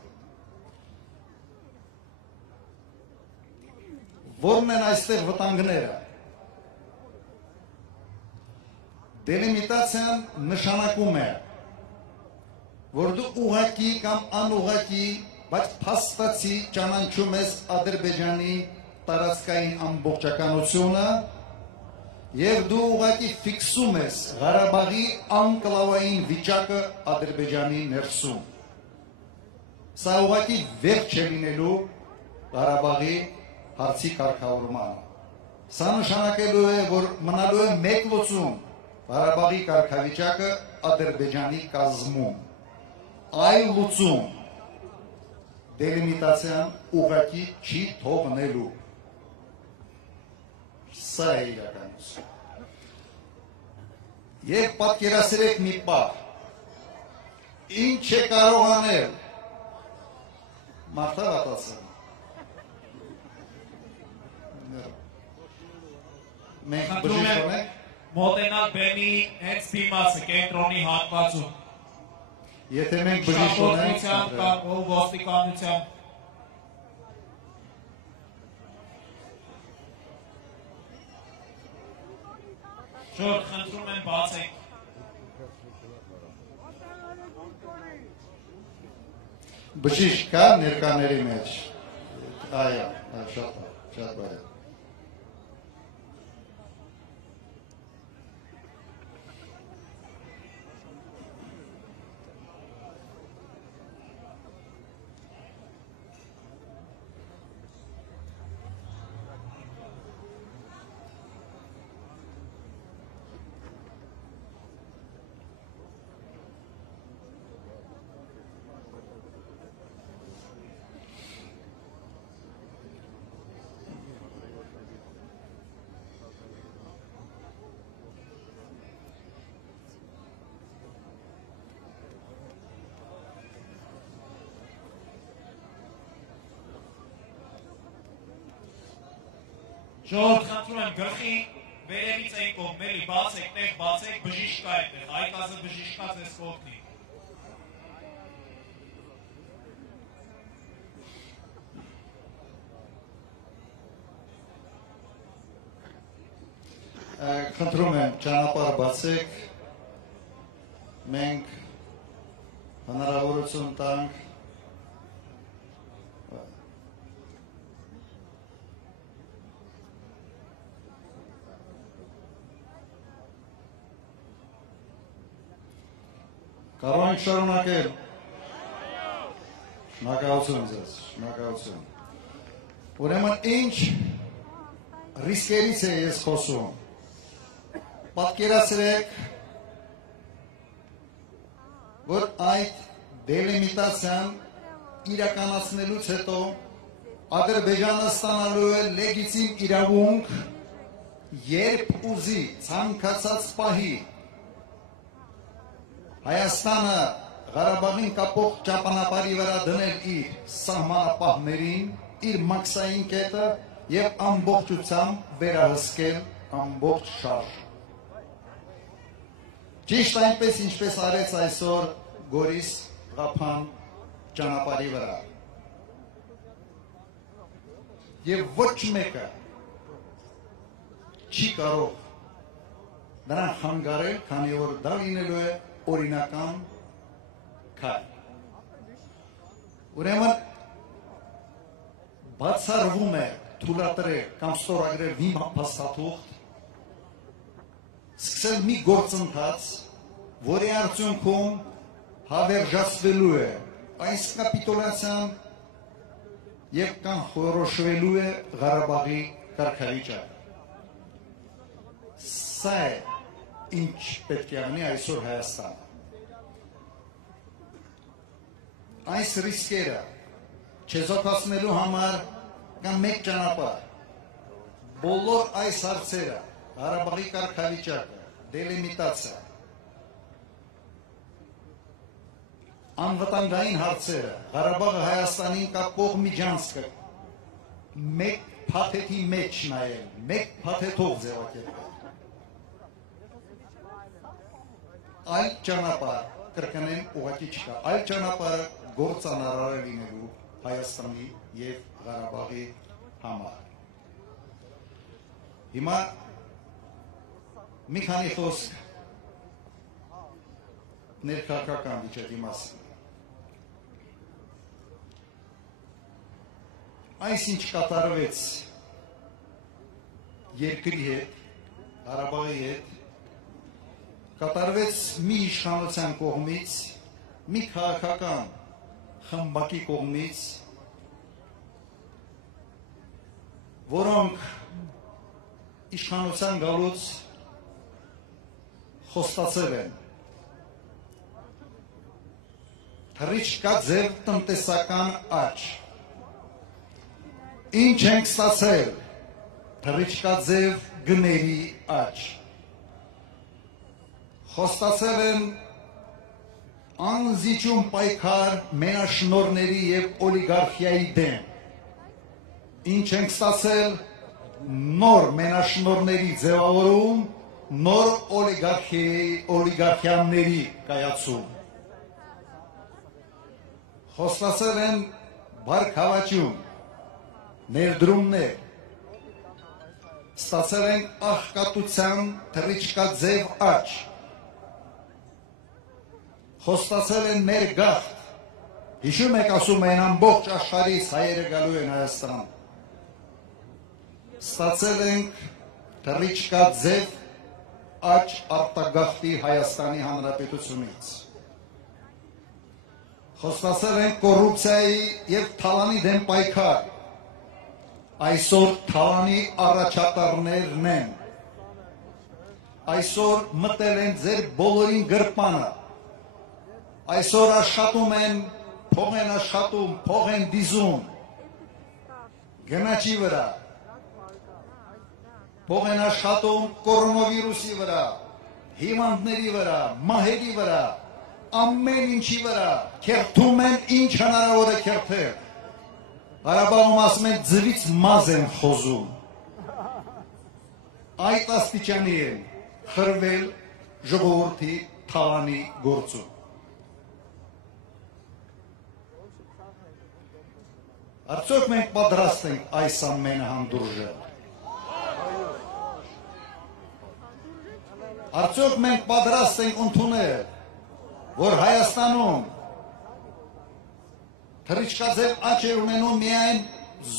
Որն են այստեղ վտանգները։ Դելիմիտացիան նշանակում է, որ դու ուղղակի կամ անուղղակի, բայց փաստացի ճանաչում ես Ադրբեջանի տարածքային ամբողջականությունը եւ դու ուղղակի ֆիքսում ես Ղարաբաղի անկլավային վիճակը Ադրբեջանի ներսում։ Սա ուղղակի վերջ է լինելու Ղարաբաղի հարցի կարգավորմանը։ Սա նշանակելու է, որ մնալու է մեկ լուծում Ղարաբաղի կարգավիճակը Ադրբեջանի կազմում։ Այլ լուծում դելիմիտացիան ուղղակի չի թողնելու։ Սա է իրականություն։ Եվ պատկերացրեք մի պահ, ինչ է կարող անել Մարտա Ղատասյան։ Մենք բժիշկ ունենք մոտենալ բեմի հենց դիմացը կենտրոնի հատվածում։ Եթե մենք բժիշկ ունենք կամ ոստիկանության Շոր խնդրում եմ բացեք։ Բժիշկ կա ներկաների մեջ։ Այո, շատ բարի։ Ժողովուրդ, խնդրում եմ գլխի վերևից այն կողմերի բացեք, տեղ բացեք, բժիշկա է տեղ, այկազը բժիշկա ձեզ կողնի։ Խնդրում եմ ճանապարհ բացեք, մենք հնարավորություն տանք կարող ենք շարունակել։ Շնորհակալություն ձեզ, շնորհակալություն։ Ուրեմն ինչ ռիսկերից է ես խոսում։ Պատկերացրեք, որ այդ դելիմիտացիան իրականացնելուց հետո Ադրբեջանը ստանալու է լեգիտիմ իրավունք, երբ ուզի ցանկացած պահի Հայաստանը Ղարաբաղին կապող ճանապարհի վրա դնել իր սահմանապահներին, իր մաքսային կետը եւ ամբողջությամբ վերահսկել ամբողջ շարժ։ Ճիշտ այնպես ինչպես արեց այսօր Գորիս-Ղափան ճանապարհի վրա։ Եվ ոչ մեկը չի կարող նրան խանգարել, քանի որ դա լինելու է օրինական քայլ։ Ուրեմն բացառվում է թույլատրել կամ ստորագրել մի փաստաթուղթ, սկսել մի գործընթաց, որի արդյունքում հավերժացվելու է այս կապիտուլյացիան եւ կանխորոշվելու է Ղարաբաղի կարգավիճակը։ Սա է ինչ պետք է անի այսօր Հայաստանը։ Այս ռիսկերը չեզոքացնելու համար կա մեկ ճանապարհ։ Բոլոր այս հարցերը, Ղարաբաղի կարգավիճակը, դելիմիտացիա, անվտանգային հարցերը, Ղարաբաղը Հայաստանին կապող միջանցքը մեկ փաթեթի մեջ նայել, մեկ փաթեթով ձևակերպել։ Այլ ճանապարհ կրկնեմ ուղղակի չկա, այլ ճանապարհը գործանարար է լինելու Հայաստանի եւ Ղարաբաղի համար։ Հիմա մի քանի խոսք ներքաղաքական վիճակի մասին։ Այս ինչ կատարվեց երկրի հետ, Ղարաբաղի հետ, կատարվեց մի իշխանության կողմից, մի քաղաքական խմբակի կողմից, որոնք իշխանության գալուց խոստացել են թռիչքա ձև տնտեսական աճ։ Ինչ ենք ստացել թռիչքա ձև գների աճ։ Խոստացել են անզիջում պայքար մենաշնորհների եւ օլիգարխիայի դեմ։ Ինչ ենք ստացել նոր մենաշնորհների ձևավորում, նոր օլիգարխիաների կայացում։ Խոստացել են բարգավաճում, ներդրումներ, ստացել են աղքատության թռիչքա ձև աճ, խոստացել են մեր գաղթ, հիշում եք ասում են ամբողջ աշխարհից հայերը գալու են Հայաստան, ստացել ենք թռիչքա ձև աճ արտագաղթի Հայաստանի Հանրապետությունից, խոստացել են կոռուպցիայի եւ թալանի դեմ պայքար, այսօր թալանի առաջատարներն են, այսօր մտել են ձեր բոլորին գրպանը, այսօր աշխատում են, փող են աշխատում, փող են դիզում, գնաճի վրա, փող են աշխատում կորոնավիրուսի վրա, հիվանդների վրա, մահերի վրա, ամեն ինչի վրա, քերթում են ինչ հնարավոր է քերթել։ Ղարաբաղում ասում են ձվից մազ են խոզում։ այդ աստիճանի են խրվել ժողովրդի թալանի գործում։ Արդյոք մենք պատրաստ ենք այս ամենը հանդուրժել։ Արդյոք մենք պատրաստ ենք ընդունել, որ Հայաստանում թռիչքաձև աճ է ունենում միայն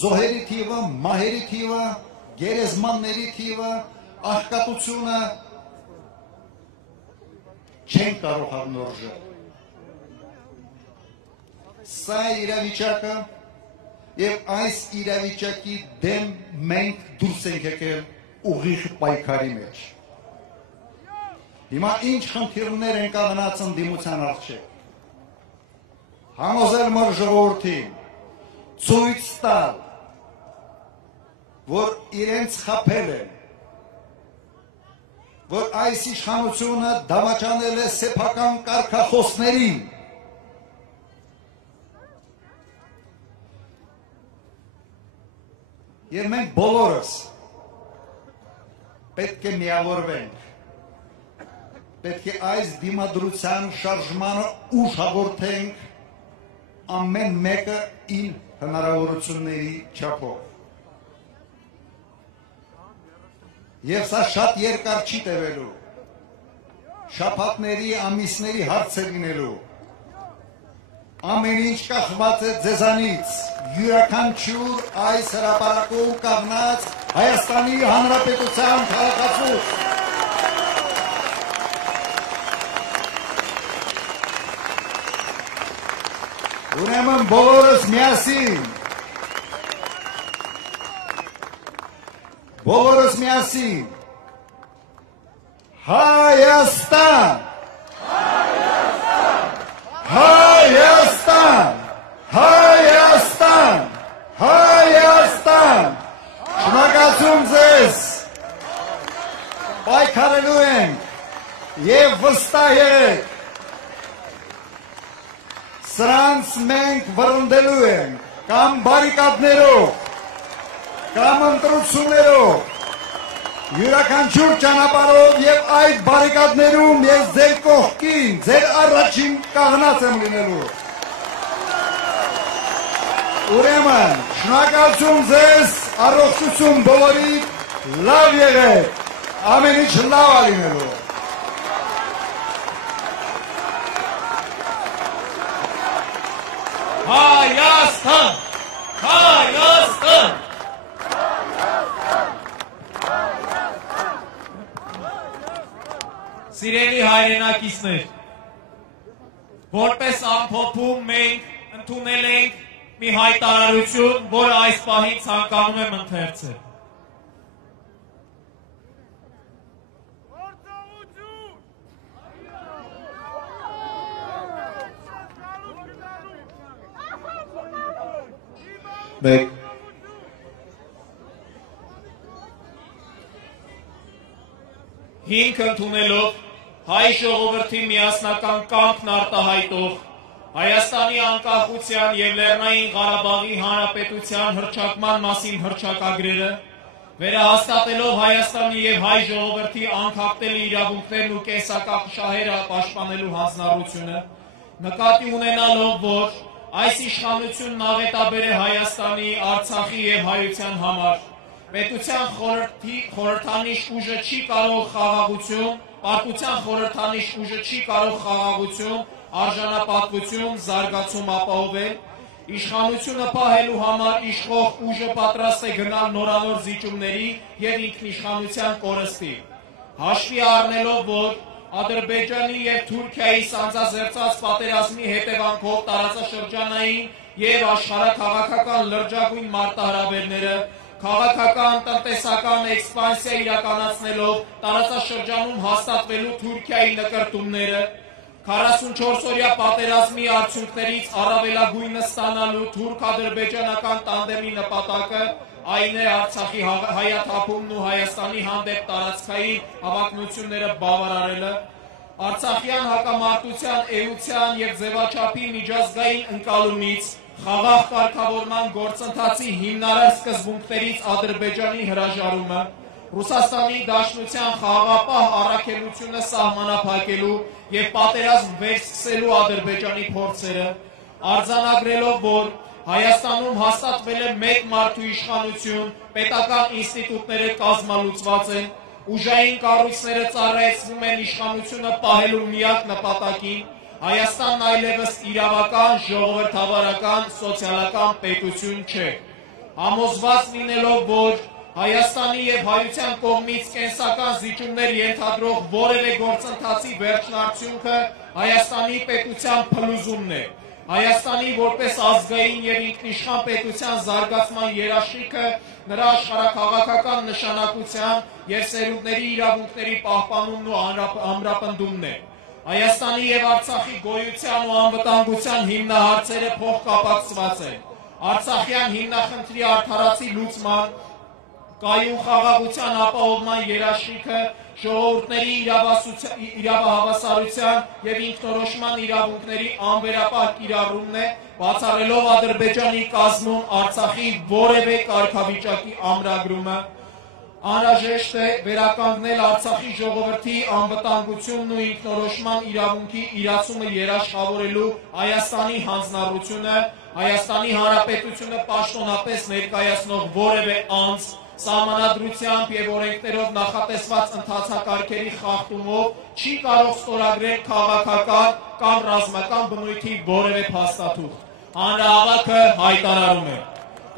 զոհերի թիվը, մահերի թիվը, գերեզմանների թիվը, աղքատությունը չեն կարող հանդուրժել։ Սա է իրավիճակը եւ այս իրավիճակի դեմ մենք դուրս ենք եկել ուղիղ պայքարի մեջ։ Հիմա ինչ խնդիրներ են կանգնած ընդդիմության առջև։ Համոզել մեր ժողովրդին, ցույց տալ, որ իրենց խաբել են, որ այս իշխանությունը դավաճանել է սեփական կարգախոսներին, եւ մենք բոլորս պետք է միավորվենք, պետք է այս դիմադրության շարժմանը ուշադրենք ամեն մեկը իր հնարավորությունների չափով։ Եվ սա շատ երկար չի տևելու, շաբաթների, ամիսների հարց է լինելու։ Ամեն ինչ կախված է ձեզանից, յուրաքանչյուր այս հրապարակում կանգնած Հայաստանի Հանրապետության քաղաքացուց։ Ուրեմն բոլորս միասին, Հայաստան, Հայաստան, Հայաստան, Հայաստան, շնորհակալություն ձեզ, պայքարելու ենք և վստահ եղեք, սրանց մենք վռնդելու ենք, կամ բարիկադներով, կամ ընտրություններով, յուրաքանչյուր ճանապարհով եւ այդ բարիկադներում ես ձեր կողքին, ձեր առաջին կանգնած եմ լինելու։ Ուրեմն, շնորհակալություն ձեզ, առողջություն բոլորիդ, լավ եղեք, ամեն ինչ լավ է լինելու։ Հայաստան, Հայաստան, Սիրելի հայրենակիցներ, որպես ամփոփում մենք ընդունել ենք մի հայտարարություն, որը այս պահին ցանկանում եմ ընթերցել։ Մեկ Հիմք ընդունելով հայ ժողովրդի միասնական կամքն արտահայտող Հայաստանի անկախության և Լեռնային Ղարաբաղի Հանրապետության հռչակման մասին հռչակագրերը, վերահաստատելով Հայաստանի և հայ ժողովրդի անքակտելի իրավունքներն ու կենսական շահերը պաշտպանելու հանձնառությունը, նկատի ունենալով, որ այս իշխանությունն աղետաբեր է Հայաստանի, Արցախի և հայության համար, պետության խորհրդանիշ ուժը չի կարող խաղաղություն, պարտության խորհրդանիշ ուժը չի կարող խաղաղություն, արժանապատվություն, զարգացում ապահովել, իշխանությունը պահելու համար իշխող ուժը պատրաստ է գնալ նորանոր զիջումների և ինքնիշխանության կորստի։ Հաշվի առնելով, որ Ադրբեջանի և Թուրքիայի սանձազերծած պատերազմի հետևանքով տարածաշրջանային և աշխարհաքաղաքական լրջագույն մարտահրավերները քաղաքական, տնտեսական էքսպանսիա իրականացնելով տարածաշրջանում հաստատվելու Թուրքիայի նկրտումները, 44-օրյա պատերազմի արդյունքներից առավելագույնը ստանալու թուրք-ադրբեջանական տանդեմի նպատակը, այն է Արցախի հայաթափումն ու Հայաստանի հանդեպ տարածքային հավակնությունները բավարարելը, Արցախյան հակամարտության էության և ձևաչափի միջազգային ընկալումից խաղաղ կարգավորման գործընթացի հիմնարար սկզբունքներից Ադրբեջանի հրաժարումը, Ռուսաստանի Դաշնության խաղաղապահ առաքելությունը սահմանափակելու եւ պատերազմ վերսկսելու Ադրբեջանի փորձերը, արձանագրելով, որ Հայաստանում հաստատվել է մեկ մարդու իշխանություն, պետական ինստիտուտները կազմալուծված են, ուժային կառույցները ծառայեցվում են իշխանությունը պահելու միակ նպատակին, Հայաստանն այլևս իրավական, ժողովրդավարական, սոցիալական պետություն չէ։ Համոզված լինելով, որ Հայաստանի եւ հայության կողմից կենսական զիջումներ ենթադրող որևէ գործընթացի վերջնարդյունքը Հայաստանի պետության փլուզումն է։ Հայաստանի որպես ազգային եւ ինքնիշխան պետության զարգացման երաշխիքը նրա աշխարհաքաղաքական նշանակության եւ սերունդների իրավունքների պահպանումն ու ամրապնդումն է։ Հայաստանի եւ Արցախի գոյության ու անվտանգության հիմնահարցերը փոխկապակցված են։ Արցախյան հիմնախնդրի արդարացի լուծման, կայուն խաղաղության ապահովման երաշխիքը ժողովուրդների իրավահավասարության եւ ինքնորոշման իրավունքների անվերապահ կիրառումն է, բացառելով Ադրբեջանի կազմում Արցախի որևէ կարգավիճակի ամրագրումը, անհրաժեշտ է վերականգնել Արցախի ժողովրդի անվտանգությունն ու ինքնորոշման իրավունքի իրացումը երաշխավորելու Հայաստանի հանձնառությունը, Հայաստանի Հանրապետությունը պաշտոնապես ներկայացնող որևէ անձ սահմանադրությամբ եւ օրենքներով նախատեսված ընթացակարգերի խախտումով չի կարող ստորագրել քաղաքական կամ ռազմական բնույթի որևէ փաստաթուղթ։ Հանրահավաքը հայտարարում է.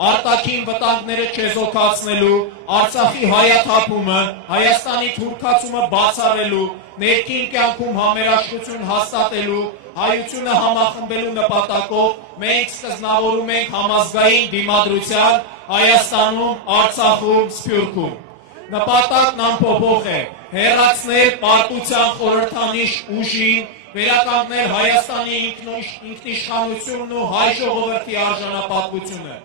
արտաքին վտանգները չեզոքացնելու, Արցախի հայաթափումը, Հայաստանի թուրքացումը բացառելու, ներքին կյանքում համերաշխություն հաստատելու, հայությունը համախմբելու նպատակով մենք սկզբնավորում ենք համազգային դիմադրության Հայաստանում, Արցախում, Սփյուռքում։ Նպատակն անփոփոխ է հեռացնել պարտության խորհրդանիշ ուժին, վերականգնել Հայաստանի ինքնիշխանությունն ու հայ ժողովրդի արժանապատվությունը։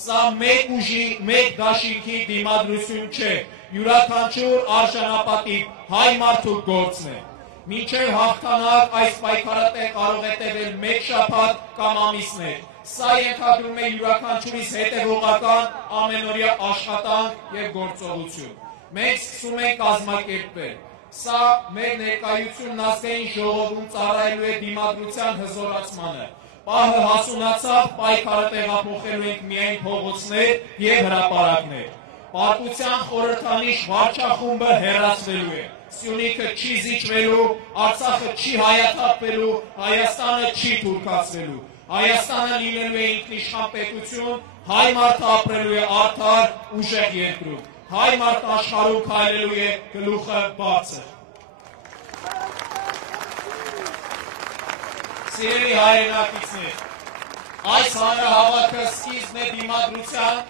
Սա մեկ ուժի, մեկ դաշինքի դիմադրություն չէ, յուրաքանչյուր արժանապատիվ հայ մարդու գործն է։ Մինչև հաղթանակ այս պայքարը կարող է տևել մեկ շաբաթ կամ ամիսներ։ Սա ենթադրում է յուրաքանչյուրիս հետևողական ամենօրյա աշխատանք եւ գործողություն։ Մենք սկսում ենք կազմակերպել։ Սա մեր ներկայությունն ազգային ժողովում ծառայելու է դիմադրության հզորացմանը։ Պահը հասունացավ, պայքարը տեղափոխելու ենք միայն փողոցներ եւ հրապարակներ։ Պարտության խորհրդանիշ վարչախումբը հեռացվելու է։ Սյունիքը չի զիջվելու, Արցախը չի հայաթափվելու, Հայաստանը չի թուրքացվելու։ Հայաստանը լինելու է ինքնիշխան պետություն, հայ մարդը ապրելու է արդար, ուժեղ երկրում։ Հայ մարդը աշխարհում քայլելու է գլուխը բարձր։ Սիրելի հայրենակիցներ, այս հանրահավաքը սկիզբն է դիմադրության,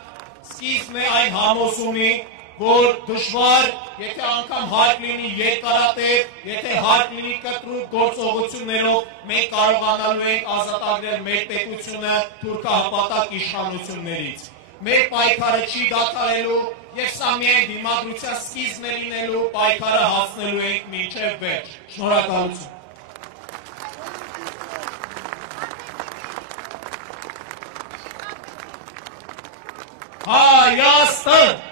սկիզբն է այն համոզումի, որ դժվար, եթե անգամ հարկ լինի երկարատև, եթե հարկ լինի կտրուկ գործողություններով, մենք կարողանալու ենք ազատագրել մեր պետությունը թուրքահպատակ իշխանություններից։ Մեր պայքարը չի դադարելու եւ սա միայն դիմադրության սկիզբն է լինելու, պայքարը հասնելու ենք մինչեւ վերջ։ Շնորհակալություն։ Հայաստան